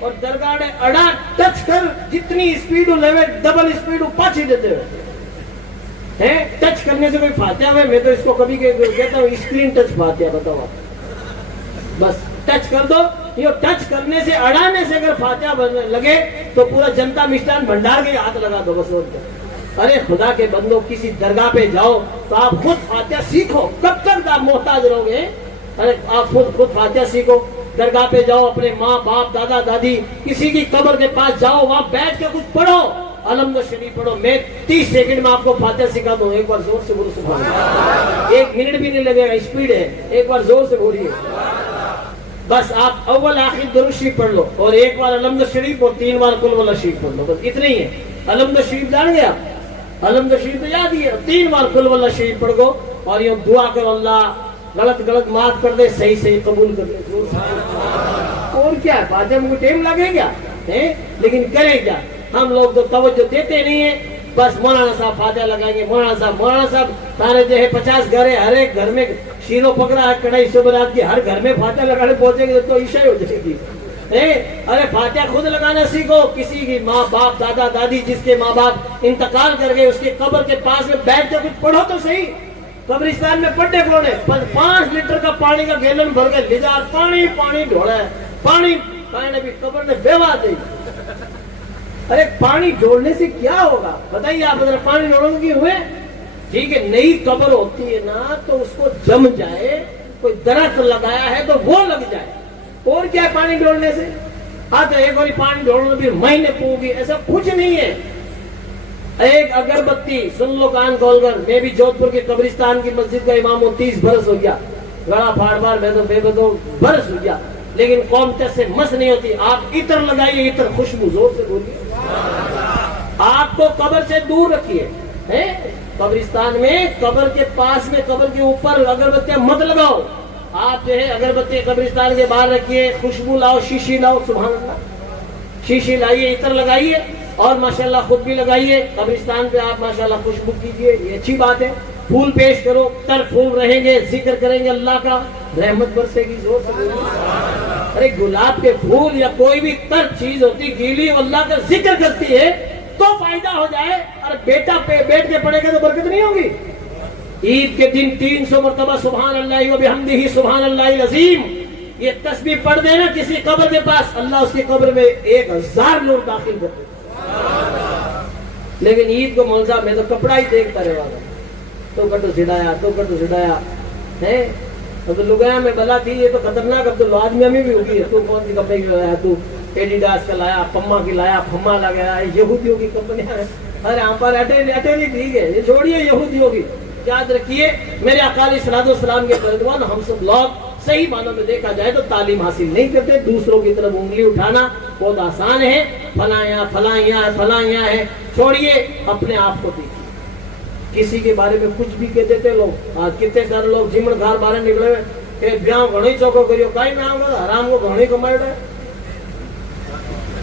اور درگاہ نے اڑا ٹچ کر جتنی اسپیڈ لے ڈبل اسپیڈ پاچھی دیتے ہوئے ٹچ کرنے سے کوئی فاتحہ ہے؟ میں تو اس کو کبھی کہتا ہوں اسکرین ٹچ فاتحہ، بتاؤ آپ بس ٹچ کر دو، یہ ٹچ کرنے سے اڑانے سے اگر فاتحہ لگے تو پورا جنتا مشٹان بھنڈار کے ہاتھ لگا دو بس۔ ارے خدا کے بندو کسی درگاہ پہ جاؤ تو آپ خود فاتحہ سیکھو، کب تک آپ محتاج رہو گے؟ ارے آپ خود فاتحہ سیکھو، درگاہ پہ جاؤ، اپنے ماں باپ دادا دادی کسی کی قبر کے پاس جاؤ، وہاں بیٹھ کے کچھ پڑھو، الحمد شریف پڑھو۔ میں 30 سیکنڈ میں آپ کو فاتحہ سکھا دوں، ایک بار زور سے بولو سبحان اللہ، 1 منٹ بھی نہیں لگے گا، اسپیڈ ہے، ایک بار زور سے بولیے، بس آپ اول آخر درود شریف پڑھ لو، اور ایک بار الحمد شریف اور 3 بار قل واللہ شریف پڑھ لو، بس اتنا ہی ہے۔ الحمد شریف جان گیا، الحمد شریف تو یاد ہی ہے، 3 بار قل واللہ شریف پڑھ گو، اور یہ دعا کرو اللہ غلط معاف کر دے، صحیح قبول کر دے، اور کیا ہے، فاتحہ میں کوئی ٹائم لگے گا لیکن کریں کیا؟ ہم لوگ تو توجہ دیتے نہیں ہیں، بس مولانا صاحب فاتحہ لگائیں گے، مولانا صاحب تارے جو ہے 50 گھر ہے، ہر ایک گھر میں شیرو پکڑا ہے، کڑھائی شبرات کی، ہر گھر میں فاتحہ لگانے پہنچیں گے تو عشاء ہو جائے گی۔ ارے فاتحہ خود لگانا سیکھو، کسی کی ماں باپ دادا دادی جس کے ماں باپ انتقال کر گئے اس کی قبر کے پاس میں بیٹھ کے کچھ پڑھو تو صحیح۔ قبرستان میں پڑھے کون ہے؟ 5 لیٹر کا پانی کا گیلن بھر کے لے جا، پانی ڈھوڑا ہے، پانی کہنے بھی قبر نے بیوا دے۔ ارے پانی ڈھوڑنے سے کیا ہوگا بتائیے آپ، اگر پانی ڈھوڑنے کی ہوئے ٹھیک ہے، نئی قبر ہوتی ہے نا تو اس کو جم جائے، کوئی درخت لگایا ہے تو وہ لگ جائے، اور کیا ہے پانی ڈھوڑنے سے؟ آتے ایک بار پانی ڈھوڑنے بھی مہینے پوگی، ایسا کچھ نہیں ہے۔ ایک اگربتی، سن لو کان کھول کر، میں بھی جودھ پور کے قبرستان کی مسجد کا امام ہوں، 30 برس ہو گیا، گڑا پھاڑ بار میں تو بے بدو برس ہو گیا، لیکن قوم سے مس نہیں ہوتی۔ آپ عطر لگائیے، عطر خوشبو، زور سے بولیے، آپ کو قبر سے دور رکھیے، قبرستان میں قبر کے پاس میں قبر کے اوپر اگربتیاں مت لگاؤ، آپ جو ہے اگربتی قبرستان کے باہر رکھیے، خوشبو لاؤ، شیشی لاؤ، سبحان اللہ، شیشی لائیے، عطر لگائیے، اور ماشاءاللہ خود بھی لگائیے، قبرستان پہ آپ ماشاءاللہ خوشبو کیجئے، یہ اچھی بات ہے۔ پھول پیش کرو، تر پھول رہیں گے، ذکر کریں گے اللہ کا، رحمت برسے گی، زور سے بولیے۔ ارے گلاب کے پھول یا کوئی بھی تر چیز ہوتی گیلی اللہ کا ذکر کرتی ہے تو فائدہ ہو جائے، اور بیٹا پہ بیٹھ کے پڑھے گا تو برکت نہیں ہوگی۔ عید کے دن 300 مرتبہ سبحان اللہ و بحمدہ سبحان اللہ العظیم یہ تسبیح پڑھ دینا کسی قبر کے پاس، اللہ اس کی قبر میں 1000 نور داخل کر دے۔ لیکن عید کو مولوی صاحب میں تو کپڑا ہی دیکھتا رہا گا، تو کٹو سڑایا ہے، اب لگایا میں بلا تھی، یہ تو خطرناک، اب تو آدمی ہمیں بھی ہوگی، تو کون سی کپڑے کی لایا، تو ایڈیڈاس کا لایا، پما کی لایا، پھما لگایا، یہودیوں کی کمپنیاں ہیں، ارے ہم پر اٹے نہیں، ٹھیک ہے، یہ چھوڑیے یہودیوں کی۔ یاد رکھیے میرے آقا علیہ الصلوۃ والسلام کے پردوان، ہم سب لوگ صحیح معنوں میں دیکھا جائے تو تعلیم حاصل نہیں کرتے، دوسروں کی طرف انگلی اٹھانا بہت آسان ہے، فلاں ہے، چھوڑیے، اپنے آپ کو دیکھیے۔ کسی کے بارے میں کچھ بھی کہہ دیتے لوگ، آج کتنے سارے لوگ جمن گھر باہر نکلے ہوئے، કે બ્યાહ ઘણો ચોખ્ખો કર્યો, કઈ બ્યાહ કરો, હરામ કો ઘણી કમાડે,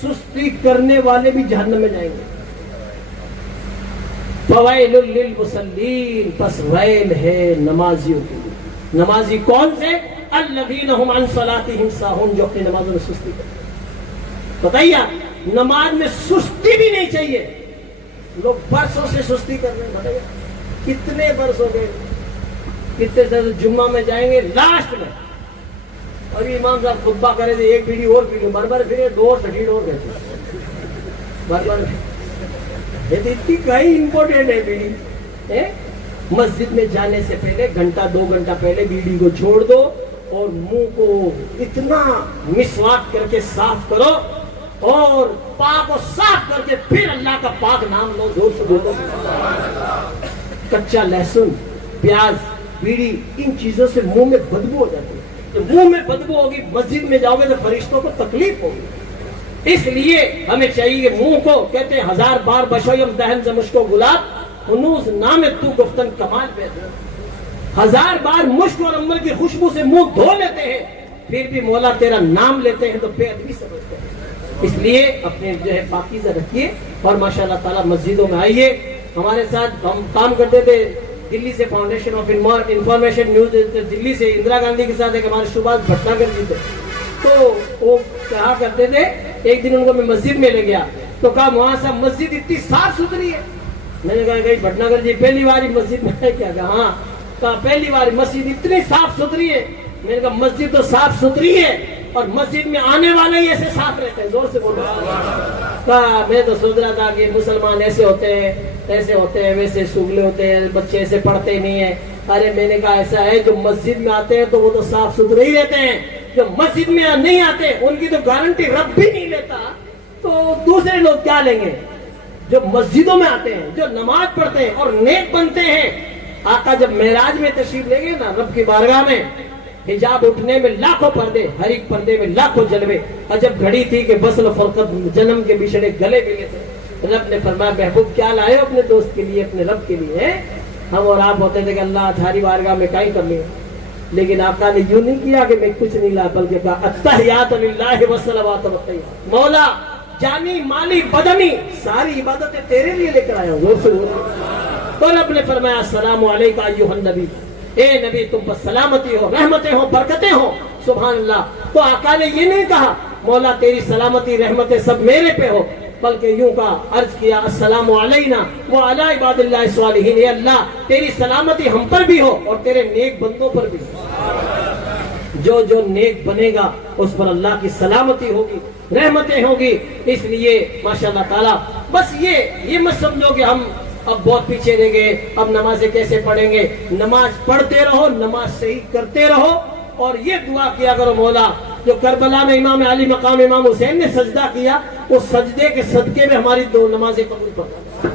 سستی کرنے والے بھی جہنم میں جائیں گے. فویل للمصلین، پس ویل ہے نمازیوں کے لیے. نمازی کون سے؟ الذین هم عن صلاتهم ساہون، جو اپنی نمازوں میں سستی کرتے. بتائیے نماز میں سستی بھی نہیں چاہیے. لوگ برسوں سے سستی کر رہے ہیں. بتائیے کتنے برس ہو گئے، کتنے سے جمعہ میں جائیں گے لاسٹ میں، اور امام صاحب خطبہ کرے تھے، ایک پیڑھی اور پیڑھی بربر پھر دو سٹیڈ اور گئے بربر. یہ اتنی کہیں امپورٹنٹ ہے بیڑی. مسجد میں جانے سے پہلے گھنٹہ 2 گھنٹہ پہلے بیڑی کو چھوڑ دو اور منہ کو اتنا مسواک کر کے صاف کرو اور پاک کو صاف کر کے پھر اللہ کا پاک نام لو، زور سے بولو. کچا لہسن، پیاز، بیڑی، ان چیزوں سے منہ میں بدبو ہو جاتی ہے. جب منہ میں بدبو ہوگی مسجد میں جاؤ گے تو فرشتوں کو تکلیف ہوگی. اس لیے ہمیں چاہیے منہ کو کہتے ہیں 1000 بار بشویم دہن سے مشک و گلاب ہنوز نام تو گفتن کمال پیدا. 1000 بار مشک اور امبر کی خوشبو سے منہ دھو لیتے ہیں، پھر بھی مولا تیرا نام لیتے ہیں تو بے ادبی سمجھتے ہیں. اس لیے اپنے جو ہے پاکیزہ رکھیے اور ماشاءاللہ تعالیٰ مسجدوں میں آئیے. ہمارے ساتھ ہم کام کرتے تھے دلی سے فاؤنڈیشن آف انفارمیشن نیوز دلی سے، اندرا گاندھی کے ساتھ ایک ہمارے شباز بھٹناگر جی تھے. تو وہ کہا کرتے تھے، ایک دن ان کو میں مسجد میں لے گیا تو کہا وہاں سے مسجد اتنی صاف ستھری ہے. میں نے کہا کہ بھٹناگر جی پہلی بار مسجد میں ہے کیا؟ کہا ہاں. کہا پہلی بار مسجد اتنی صاف ستھری ہے. میں نے کہا مسجد تو صاف ستھری ہے اور مسجد میں آنے والے ہی ایسے صاف رہتے ہیں. زور سے بولو. کہا میں تو سوچ رہا تھا کہ مسلمان ایسے ہوتے ہیں، ایسے ہوتے ہیں، ویسے سگلے ہوتے ہیں، بچے ایسے پڑھتے نہیں ہیں. ارے میں نے کہا ایسا ہے جو مسجد میں آتے ہیں تو وہ تو صاف ستھرے ہی رہتے ہیں، جو مسجد میں نہیں آتے ان کی تو گارنٹی رب بھی نہیں لیتا، تو دوسرے لوگ کیا لیں گے؟ جو مسجدوں میں آتے ہیں، جو نماز پڑھتے ہیں اور نیک بنتے ہیں. آقا جب معراج میں تشریف لے گئے نا رب کی بارگاہ میں، حجاب اٹھنے میں لاکھوں پردے، ہر ایک پردے میں لاکھوں جلوے، اور جب گھڑی تھی کہ بسل فرقت جنم کے بچھڑے گلے ملے تھے، رب نے فرمایا محبوب کیا لائے ہو اپنے دوست کے لیے، اپنے رب کے لیے؟ ہم اور آپ ہوتے تھے کہ اللہ تھاری بارگاہ میں کہیں کر لیں، لیکن آقا نے یوں نہیں کیا کہ میں کچھ نہیں لایا، بلکہ کہا التحیات للہ والصلوات والطیبات. مولا جانی مالی بدنی ساری عبادتیں تیرے لیے لے کر آیا ہوں. زور سے بولو. اور رب نے فرمایا السلام علیکہ ایھا النبی، اے نبی تم پر سلامتی ہو، رحمتیں ہو، برکتیں ہو. سبحان اللہ. تو آقا نے یہ نہیں کہا مولا تیری سلامتی رحمتیں سب میرے پہ ہو، بلکہ یوں کہا، عرض کیا السلام علینا وعلی عباد اللہ الصالحین. اے اللہ تیری سلامتی ہم پر بھی ہو اور تیرے نیک بندوں پر بھی ہو. جو نیک بنے گا اس پر اللہ کی سلامتی ہوگی، رحمتیں ہوگی. اس لیے ماشاءاللہ تعالیٰ بس یہ مت سمجھو کہ ہم اب بہت پیچھے رہ گئے، اب نمازیں کیسے پڑھیں گے. نماز پڑھتے رہو، نماز صحیح کرتے رہو اور یہ دعا کیا کرو مولا جو کربلا میں امام علی مقام امام حسین نے سجدہ کیا، اس سجدے کے صدقے میں ہماری دو نمازیں قبول فرما،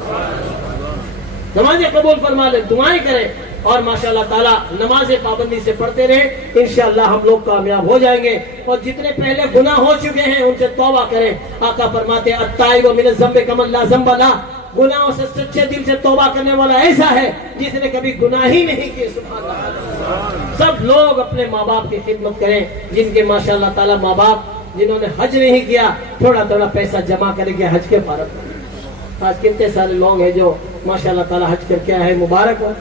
نمازیں قبول فرما لیں، دعائیں کریں اور ماشاءاللہ تعالیٰ نمازیں پابندی سے پڑھتے رہیں. انشاءاللہ ہم لوگ کامیاب ہو جائیں گے. اور جتنے پہلے گناہ ہو چکے ہیں ان سے توبہ کریں. آقا فرماتے ہیں التائب من الذنب کمن لا ذنب لہ، گناہوں سے سچے دل سے توبہ کرنے والا ایسا ہے جس نے کبھی گناہ ہی نہیں کیے. سبحان اللہ. سب لوگ اپنے ماں باپ کی خدمت کریں. جن کے ماشاءاللہ تعالیٰ ماں باپ جنہوں نے حج نہیں کیا، تھوڑا تھوڑا پیسہ جمع کریں کہ حج کے فارغ. آج کتنے سارے لوگ ہیں جو ماشاءاللہ تعالیٰ حج کر کے آئے ہیں، مبارک ہو.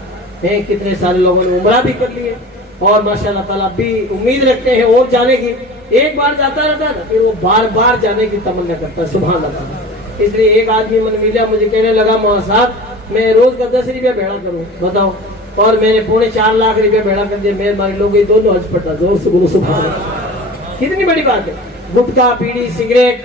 کتنے سارے لوگوں نے عمرہ بھی کر لیے اور ماشاءاللہ تعالیٰ بھی امید رکھتے ہیں اور جانے کی. ایک بار جاتا رہتا ہے پھر وہ بار بار جانے کی تمنا کرتا ہے. سبحان اللہ. اس لیے ایک آدمی من ملا مجھے کہنے لگا مولانا صاحب میں روز کا 10 روپیہ بھیڑا کروں، بتاؤ، اور میں نے 4.5 لاکھ روپیہ بھیڑا کر دیا. مہربانی لوگ دونوں حج پڑتا. زور سے بولو سبحان اللہ. کتنی بڑی بات ہے. گٹکا، بیڑی، سگریٹ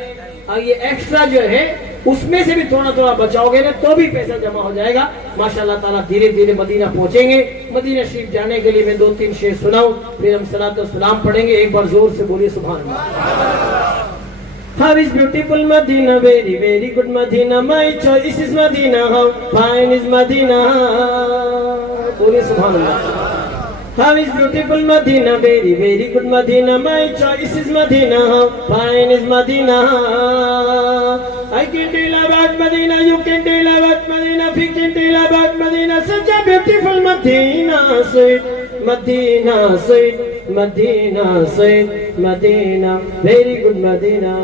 اور یہ ایکسٹرا جو ہے اس میں سے بھی تھوڑا تھوڑا بچاؤ گے نا تو بھی پیسہ جمع ہو جائے گا. ماشاءاللہ تعالیٰ دھیرے دھیرے مدینہ پہنچیں گے. مدینہ شریف جانے کے لیے میں 2-3 شعر سناؤں پھر ہم صلاۃ و سلام پڑھیں گے. ایک بار زور سے بولیے سبحان اللہ. How is beautiful Medina, very very good Medina, my choice is Medina, how fine is Medina. بولیے سبحان اللہ. How is beautiful Medina, very very good Medina, my choice is Medina, how fine is Medina. I can tell about Medina, you can tell about Medina, we can tell about Medina, such a beautiful Medina, sweet Medina, sweet Medina, sweet Medina, very good Medina.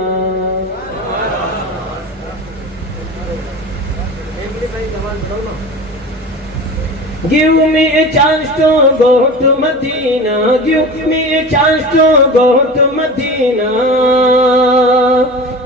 Give me a chance to go to Medina. Give me a chance to go to Medina.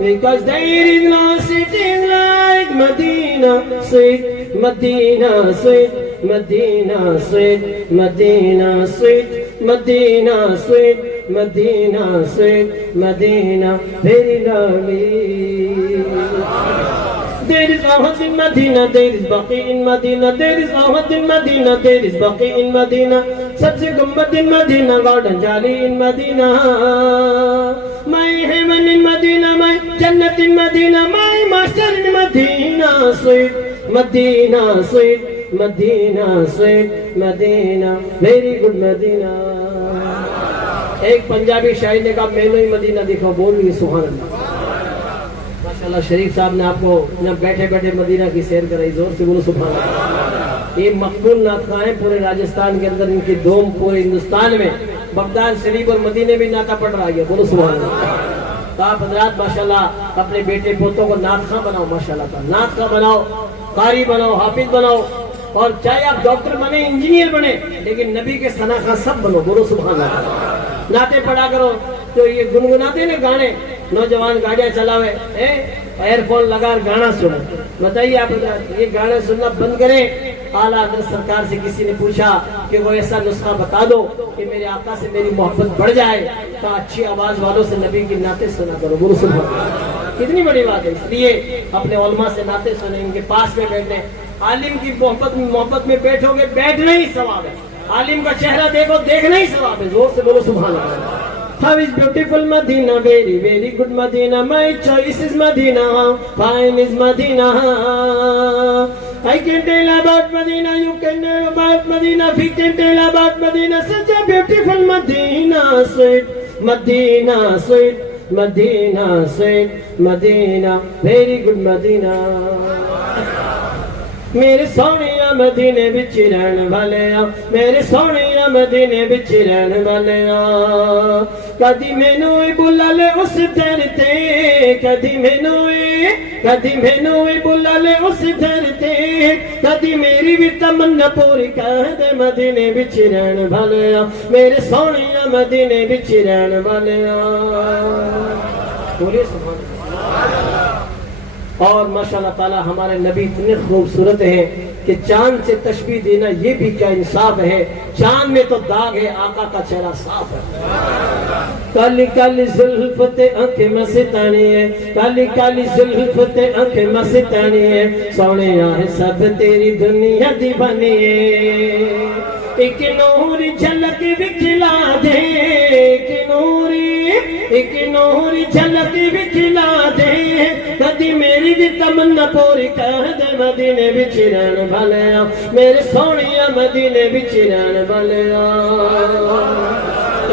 Because there is no city like Medina. Sweet Medina, sweet Medina, sweet Medina, sweet Medina, sweet Medina, sweet Medina, very lovely. There is Ahad in Medina, there is Baqi in Medina, there is Ahad in Medina, there is Baqi in Medina, Sabse Gumbad in Medina, Garden Jali in Medina. My heaven in Medina, my Jannat in Medina, my master in Medina, sweet Medina, sweet Medina, sweet Medina, very good Medina. ایک پنجابی شاعر نے کہا میں نے مدینہ دیکھا، بول رہی سبحان اللہ. ماشاءاللہ شریف صاحب نے آپ کو بیٹھے بیٹھے مدینہ کی سیر کرائی، زور سے بولو سبحان اللہ. یہ مقبول نعت خواں ہیں پورے راجستھان کے اندر، ان کی دوم پورے ہندوستان میں، بغداد شریف اور مدینے میں نعتہ پڑھ رہا ہے. بولو سبحان اللہ. تو آپ حضرات ماشاءاللہ اپنے بیٹے پوتوں کو نعت خواں بناؤ، ماشاءاللہ نعت خواں بناؤ، قاری بناؤ، حافظ بناؤ، اور چاہے آپ ڈاکٹر بنے، انجینئر بنے، لیکن نبی کے ثنا خواں سب بنو. بولو سبحان اللہ. نعتیں پڑھا کرو. تو یہ گنگناتے نا گانے، نوجوان گاڑیاں چلاوے، ایئر فون لگا گانا سنو. بتائیے آپ یہ گانا سننا بند کریں. اعلیٰ حضرت سرکار سے کسی نے پوچھا کہ وہ ایسا نسخہ بتا دو کہ میرے آقا سے میری محبت بڑھ جائے، تو اچھی آواز والوں سے نبی کی نعتیں سنا کرو. گرو سبحان اللہ. کتنی بڑی بات ہے. اس لیے اپنے علماء سے نعتیں سنیں، ان کے پاس میں بیٹھیں. عالم کی محبت میں بیٹھو گے، بیٹھنا ہی ثواب ہے. عالم کا چہرہ دیکھو، دیکھنا ہی ثواب ہے. زور سے بولو سبحان اللہ. How is beautiful Medina, very very good Medina. My choice is Medina, fine is Medina. I can tell about Medina, you can tell about Medina, we can tell about Medina. Such a beautiful Medina, sweet Medina, sweet Medina, sweet Medina, very good Medina. میرے سونیا مدینے وچ رہن والیاں، میرے سونیا مدینے وچ رہن والیاں، کدی مینوں بلا لے اس در تے، کدی مینوں بلا لے اس در تے، کدی میری بھی تمنا پوری کر دے مدینے وچ رہن والیاں، میرے سونیا مدینے وچ رہن والیاں. بولیے سبحان اللہ. اور ماشاءاللہ تعالی ہمارے نبی اتنے خوبصورت ہیں کہ چاند سے تشبیہ دینا یہ بھی کیا انصاف ہے. چاند میں تو داغ ہے، آقا کا چہرہ صاف ہے. کالی کالی زلف تے آنکھیں مستانی ہے، کالی کالی زلف تے آنکھیں مستانی ہے، سونیا ہے سب تیری دنیا دیوانی ہے. ایک نور جھلک بکھلا دے، ایک نور جھلک بکھلا دے، کدی میری بھی تمنا پوری کر دے مدینے وچ رہن والیاں، میرے سونیا مدینے وچ رہن والیاں.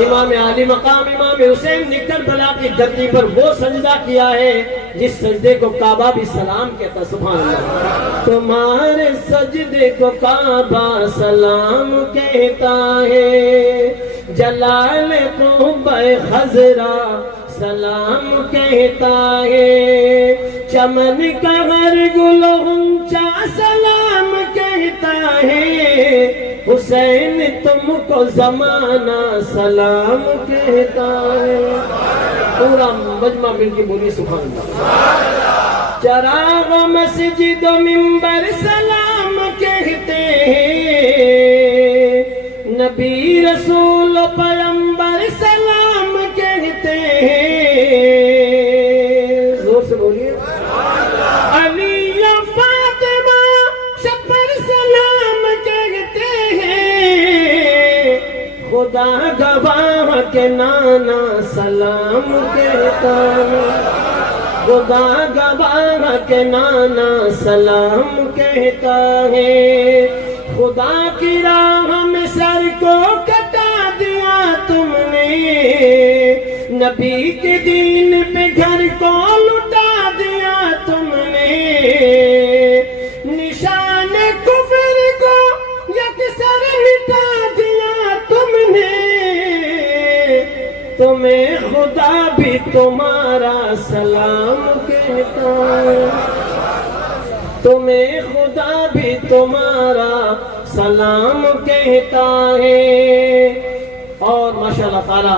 امام علی مقام امام حسین نے کربلا کی دھرتی پر وہ سجدہ کیا ہے جس سجدے کو کعبہ بھی سلام کہتا. سبحان اللہ. تمہارے سجدے کو کعبہ سلام کہتا ہے، جلال قبہ خضرا سلام کہتا ہے، چمن کا ہر گل غنچہ سلام کہتا ہے، حسین تم کو زمانہ سلام کہتا ہے. پورا مجمع مل کے بولی سبحان اللہ. چراغ مسجد و منبر سلام کہتے ہیں، نبی رسول و پیغمبر سلام کہتے ہیں. زور سے بولیے. علی و فاطمہ شبر سلام کہتے ہیں، خدا گواہ کے نانا سلام کہتا ہے، خدا گواہ کے نانا سلام کہتا ہے. خدا کی راہ میں سر کو کٹا دیا تم نے، نبی کے دین پہ گھر کو لٹا دیا تم نے، نشان کفر کو یکسر مٹا دیا تم نے، تمہیں تمہیں خدا بھی تمہارا سلام کہتا ہے، تمہیں خدا بھی تمہارا سلام کہتا ہے۔ اور ماشاءاللہ تعالی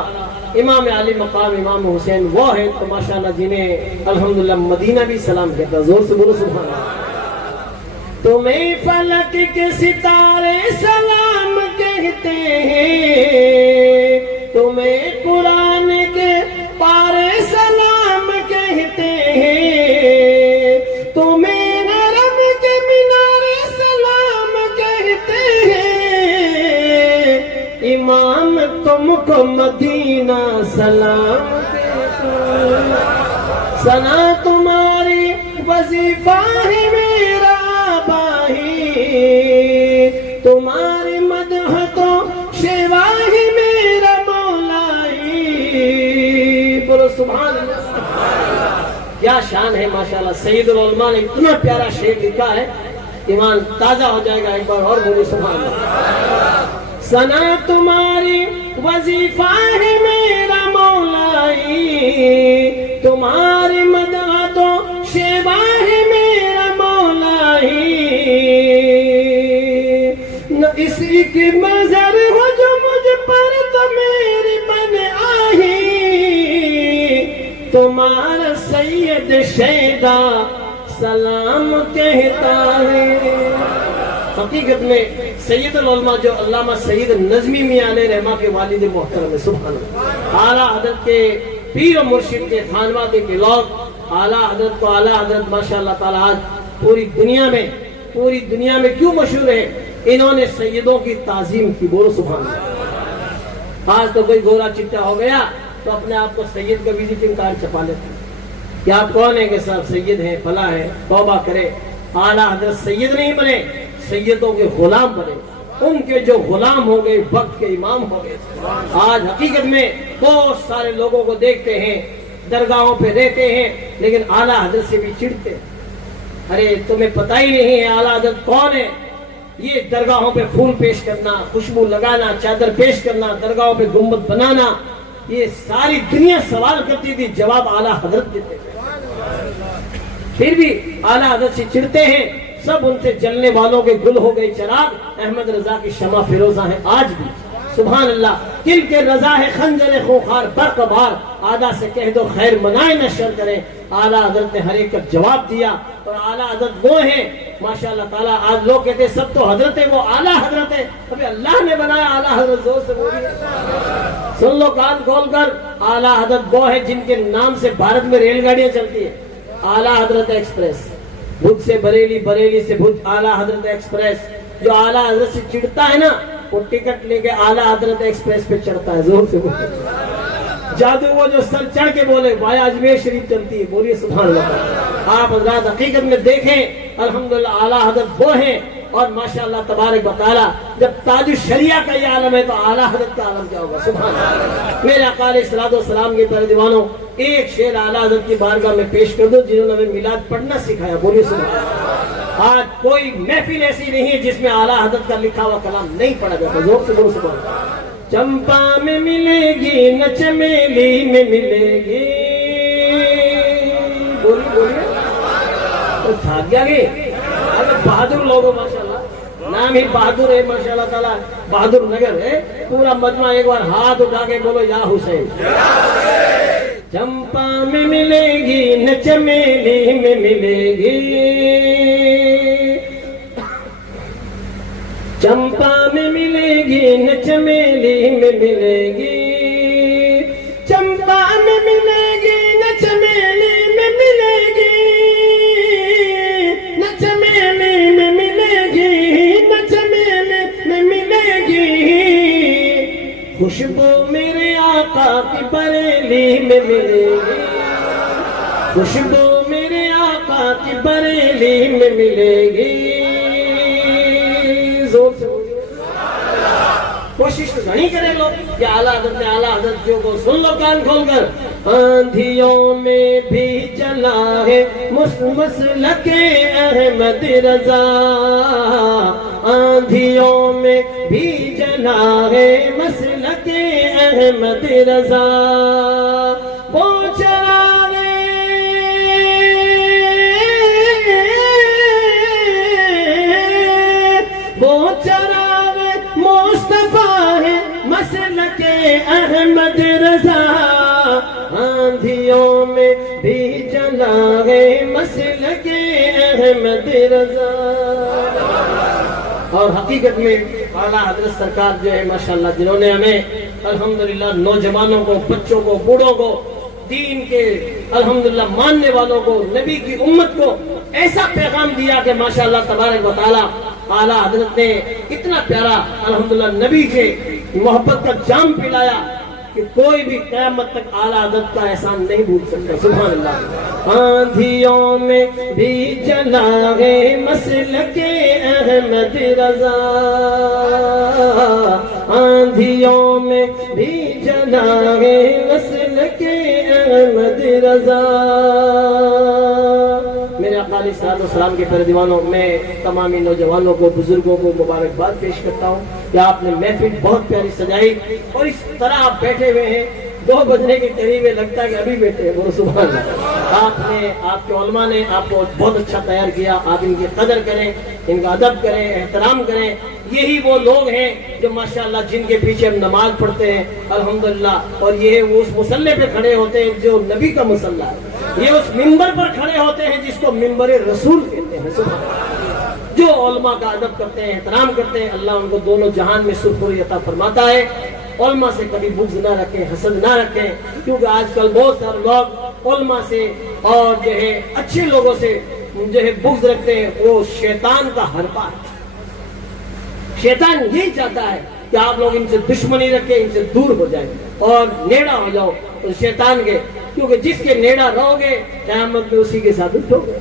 امام علی مقام امام حسین وہ ہے تو ماشاءاللہ جنہیں الحمدللہ مدینہ بھی سلام کہتا ہے، زور سے بولو سبحان اللہ۔ تمہیں فلک کے ستارے سلام کہتے ہیں، تمہیں قرآن کے پارے سلام کہتے ہیں، تمہیں نرم کے مینارے سلام کہتے ہیں، امام تم کو مدینہ سلام کہتا ہے۔ ثنا تمہاری وظیفہ ہے میرا باہی، تمہاری مدح تو شیوا ہی میرا مولائی۔ بولو سبحان اللہ، کیا شان ہے ماشاءاللہ۔ سید العلماء نے اتنا پیارا شعر لکھا ہے، ایمان تازہ ہو جائے گا۔ ایک بار اور بولو سبحان اللہ۔ ثنا تمہاری وظیفہ ہے میرا مولائی، تمہاری مدح تو شیوا ہے میرا مولائی، نہ اسی کی مظہر ہو جو مجھ پر تو میری بن آئی، تمہارا سید شیدا سلام کہتا ہے۔ حقیقت میں سید العلماء جو علامہ سید نظمی میاں علیہ رحمہ کے والد محترم ہے، سبحان اللہ۔ اعلیٰ حضرت کے پیر و مرشد کے خانوادے کے لوگ اعلیٰ حضرت کو اعلیٰ حضرت ماشاءاللہ تعالیٰ آج پوری دنیا میں کیوں مشہور ہے؟ انہوں نے سیدوں کی تعظیم کی، بولو سبحان اللہ۔ آج تو کوئی گورا چٹا ہو گیا تو اپنے آپ کو سید کا وزٹنگ کارڈ چھپا لیتے ہیں کہ آپ کون ہیں کہ صاحب سید ہیں فلاں ہیں۔ توبہ کرے، اعلیٰ حضرت سید نہیں بنے، سیدوں کے غلام بنے، ان کے جو غلام ہو گئے وقت کے امام ہو گئے۔ آج حقیقت میں بہت سارے لوگوں کو دیکھتے ہیں، درگاہوں پہ رہتے ہیں لیکن اعلیٰ حضرت سے بھی چڑھتے ہیں۔ ارے تمہیں پتہ ہی نہیں ہے اعلیٰ حضرت کون ہے؟ یہ درگاہوں پہ پھول پیش کرنا، خوشبو لگانا، چادر پیش کرنا، درگاہوں پہ گنبد بنانا، یہ ساری دنیا سوال کرتی تھی، جواب اعلیٰ حضرت دیتے تھے۔ پھر بھی اعلیٰ حضرت سے چڑھتے ہیں، سب ان سے جلنے والوں کے گل ہو گئے چراغ، احمد رضا کی شمع فیروزہ ہیں آج بھی، سبحان اللہ۔ کل کے رضا ہے خنجر خوخار برق بار، آدھا سے کہہ دو خیر منائے نہ شر کریں۔ اعلیٰ حضرت نے ہر ایک کا جواب دیا، اور اعلیٰ حضرت وہ ہیں ماشاءاللہ تعالیٰ۔ آج لوگ کہتے ہیں سب تو حضرت ہے، وہ اعلیٰ حضرت ہے، ابھی اللہ نے بنایا اعلیٰ حضرت۔ زور سے بولیے، سن لو کان کھول کر، اعلیٰ حضرت وہ ہے جن کے نام سے بھارت میں ریل گاڑیاں چلتی ہیں۔ اعلیٰ حضرت ایکسپریس، بھوج سے بریلی، بریلی سے بھوج، اعلیٰ حضرت ایکسپریس۔ جو اعلیٰ حضرت سے چڑھتا ہے نا وہ ٹکٹ لے کے اعلیٰ حضرت ایکسپریس پہ چڑھتا ہے۔ زور سے بولے جادو، وہ جو سر چڑھ کے بولے وایا اجمیر شریف چلتی ہے، بولیے سبحان اللہ۔ آپ حضرات حقیقت میں دیکھیں الحمدللہ اعلیٰ حضرت وہ ہیں، اور ماشاءاللہ تبارک و تعالی جب تاج الشریعہ کا یہ عالم ہے تو اعلیٰ حضرت کا عالم کیا ہوگا، سبحان اللہ۔ میرے آقا علیہ الصلوۃ والسلام کے پیارے دیوانوں، ایک شعر اعلیٰ حضرت کی بارگاہ میں پیش کر دو جنہوں نے ہمیں میلاد پڑھنا سکھایا، بولیے سبحان اللہ۔ آج کوئی محفل ایسی نہیں ہے جس میں اعلیٰ حضرت کا لکھا ہوا کلام نہیں پڑھا جاتا، زور سے بولو سبحان اللہ۔ چمپا میں ملے گی نہ چمیلی میں ملے گی، بولیے بولیے، تھک گیا گی بہادر لوگوں، ماشاءاللہ نام ہی بہادر ہے ماشاءاللہ تعالیٰ، بہادر نگر ہے پورا مجمع۔ ایک بار ہاتھ اٹھا کے بولو یا حسین۔ چمپا میں ملے گی نہ چمیلی میں ملے گی، چمپا میں ملے گی نہ چمیلی میں ملے گی، چمپا میں ملے گی نہ چمیلی میں ملے گی، نہ چمیلی میں ملے گی، نہ چمیلی میں ملے گی، خوشبو میرے آقا کی بریلی میں ملے گی، خوشبو میرے آقا کی بریلی میں ملے گی۔ زور سے کوشش تو نہیں کرے لوگ کہ اعلیٰ حضرت نے اعلیٰ حضرت کو سن لو کان کھول کر۔ آندھیوں میں بھی چلا ہے مسلک احمد رضا، آندھیوں میں بھی جلا ہے مسلک احمد رضا وہ چراغے مصطفیٰ ہے مسلک احمد رضا آندھیوں میں بھی جلا ہے مسلک احمد رضا. اور حقیقت میں اعلیٰ حضرت سرکار جو ہے ماشاءاللہ جنہوں نے ہمیں الحمدللہ نوجوانوں کو، بچوں کو، بوڑھوں کو، دین کے الحمدللہ ماننے والوں کو، نبی کی امت کو ایسا پیغام دیا کہ ماشاءاللہ تبارک و تعالی اعلیٰ حضرت نے اتنا پیارا الحمدللہ نبی کے محبت کا جام پلایا کہ کوئی بھی قیامت تک اعلیٰ حضرت کا احسان نہیں بھول سکتا. سبحان اللہ. آندھیوں میں بھی جلا ہے مسلک احمد رضا آندھیوں میں بھی جلا ہے مسلک احمد رضا. میرے آقا علیہ الصلوۃ والسلام کے پیارے دیوانوں، میں تمامی نوجوانوں کو، بزرگوں کو مبارکباد پیش کرتا ہوں کہ آپ نے محفل بہت پیاری سجائی اور اس طرح آپ بیٹھے ہوئے ہیں 2 بجنے کے قریب ہے، لگتا ہے کہ ابھی بیٹھے ہیں. بولو سبحان اللہ. آپ نے، آپ کے علماء نے آپ کو بہت اچھا تیار کیا. آپ ان کی قدر کریں، ان کا ادب کریں، احترام کریں. یہی وہ لوگ ہیں جو ماشاءاللہ جن کے پیچھے ہم نماز پڑھتے ہیں الحمدللہ، اور یہ وہ اس مصلے پہ کھڑے ہوتے ہیں جو نبی کا مصلہ ہے. یہ اس منبر پر کھڑے ہوتے ہیں جس کو منبر رسول کہتے ہیں. سبحان اللہ. جو علماء کا ادب کرتے ہیں، احترام کرتے ہیں، اللہ ان کو دونوں جہان میں سرخری عطا فرماتا ہے. علماء سے کبھی بغض نہ رکھیں، حسد نہ رکھیں، کیونکہ آج کل بہت سارے لوگ علماء سے اور جو ہے اچھے لوگوں سے جو ہے بغض رکھتے ہیں. وہ شیطان کا حربہ ہے. شیطان یہی چاہتا ہے کہ آپ لوگ ان سے دشمنی رکھیں، ان سے دور ہو جائیں اور نیڑا ہو جاؤ شیطان کے، کیونکہ جس کے نیڑا رہو گے قیامت میں اسی کے ساتھ اٹھو گے.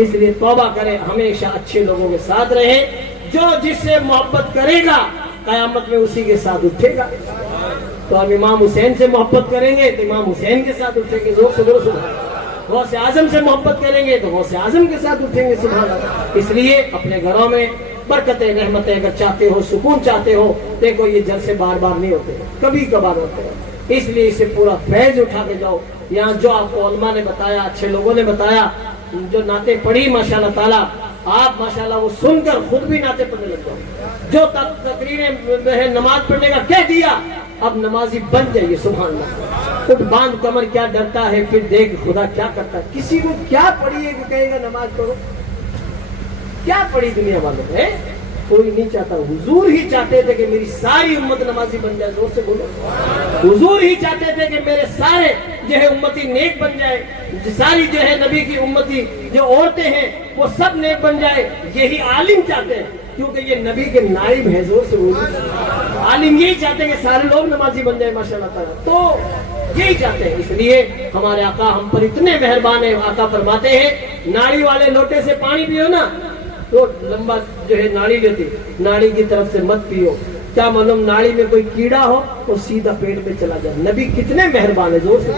اس لیے توبہ کریں، ہمیشہ اچھے لوگوں کے ساتھ رہیں. جو جس سے محبت کرے گا قیامت میں اسی کے ساتھ اٹھے گا. تو اب امام حسین سے محبت کریں گے تو امام حسین کے ساتھ اٹھیں گے. زور سے بولو سبحان اللہ. غوث اعظم سے محبت کریں گے تو غوث اعظم کے ساتھ اٹھیں گے. سبحان اللہ. اس لیے اپنے گھروں میں برکتیں، رحمتیں اگر چاہتے ہو، سکون چاہتے ہو، دیکھو یہ جلسے بار بار نہیں ہوتے، کبھی کبھار ہوتے ہیں. اس لیے اسے پورا فیض اٹھا کے جاؤ. یہاں جو آپ کو علماء نے بتایا، اچھے لوگوں نے بتایا، جو نعتیں پڑھی ماشاءاللہ تعالیٰ، آپ ماشاءاللہ وہ سن کر خود بھی نعتیں پڑھنے لگ جاؤ. جو تقریریں نماز پڑھنے کا کہہ دیا، اب نمازی بن جائیے. سبحان اللہ. خود باندھ کمر کیا ڈرتا ہے، پھر دیکھ خدا کیا کرتا ہے. کسی کو کیا پڑھی ہے کہ کہے گا نماز پڑھو؟ کیا پڑھی دنیا والوں نے؟ کوئی نہیں چاہتا. حضور ہی چاہتے تھے کہ میری ساری امت نمازی بن جائے. زور سے بولو. حضور ہی چاہتے تھے کہ میرے سارے جو ہے امتی نیک بن جائے. ساری جو ہے نبی کی امتی جو عورتیں ہیں وہ سب نیک بن جائے. یہی عالم چاہتے ہیں، کیونکہ یہ نبی کے نائب ہیں. زور سے بولو. عالم یہی چاہتے ہیں کہ سارے لوگ نمازی بن جائے ماشاءاللہ تعالیٰ. تو یہی چاہتے ہیں. اس لیے ہمارے آقا ہم پر اتنے مہربان ہیں. آقا فرماتے ہیں ناڑی والے لوٹے سے پانی پیو نا، تو لمبا جو ہے ناڑی لیتی، ناڑی کی طرف سے مت پیو. کیا معلوم ناڑی میں کوئی کیڑا ہو تو سیدھا پیٹ میں چلا جائے. نبی کتنے مہربان ہے. زور سے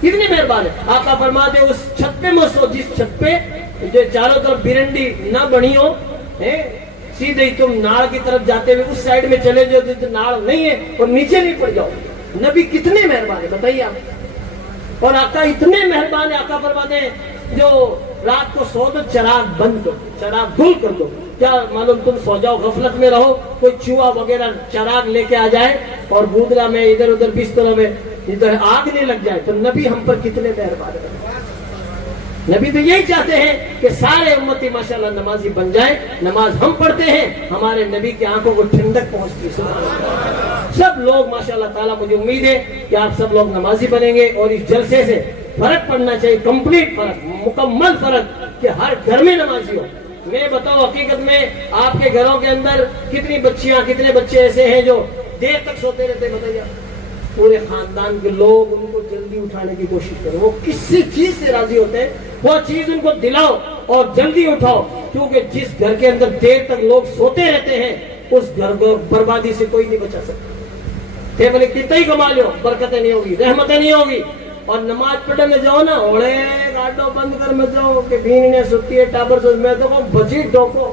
کتنے مہربان ہے. آقا فرماتے اس چھت پہ مت سو جس چھت پہ جو چاروں طرف برنڈی نہ بنی ہو. سیدھے ہی تم ناڑ کی طرف جاتے ہوئے اس سائیڈ میں چلے جو ناڑ نہیں ہے اور نیچے نہیں پڑ جاؤ. نبی کتنے مہربان ہے بتائیے آپ. اور آقا اتنے مہربان ہے. آقا فرماتے ہیں جو رات کو سو تو چراغ بند کر، چراغ گل کر دو. کیا معلوم تم سو جاؤ، غفلت میں رہو، کوئی چوہا وغیرہ چراغ لے کے آ جائے اور گودرا میں ادھر ادھر بستروں میں ادھر آگ نہیں لگ جائے. تو نبی ہم پر کتنے مہربان ہے. نبی تو یہی چاہتے ہیں کہ سارے امتی ماشاءاللہ نمازی بن جائے. نماز ہم پڑھتے ہیں، ہمارے نبی کی آنکھوں کو ٹھنڈک پہنچتی ہے. سب لوگ ماشاءاللہ تعالیٰ، مجھے امید ہے کہ آپ سب لوگ نمازی بنیں گے. اور اس جلسے سے فرق پڑنا چاہیے، کمپلیٹ فرق، مکمل فرق، کہ ہر گھر میں نمازی ہو. میں بتاؤ حقیقت میں آپ کے گھروں کے اندر کتنی بچیاں، کتنے بچے ایسے ہیں جو دیر تک سوتے رہتے ہیں؟ بتائیے. پورے خاندان کے لوگ ان کو جلدی اٹھانے کی کوشش کریں. وہ کسی چیز سے راضی ہوتے ہیں وہ چیز ان کو دلاؤ اور جلدی اٹھاؤ. کیونکہ جس گھر کے اندر دیر تک لوگ سوتے رہتے ہیں اس گھر کو بربادی سے کوئی نہیں بچا سکتا. بولے کتنا ہی کما لو، برکتیں نہیں ہوگی، رحمتیں نہیں ہوگی. اور نماز پڑھنے جاؤ نا، اوڑے گاڑو بند کر میں جاؤ کہ بھین نے ستی ہے ٹابر سے. میں تو کہوں بچی ڈوکو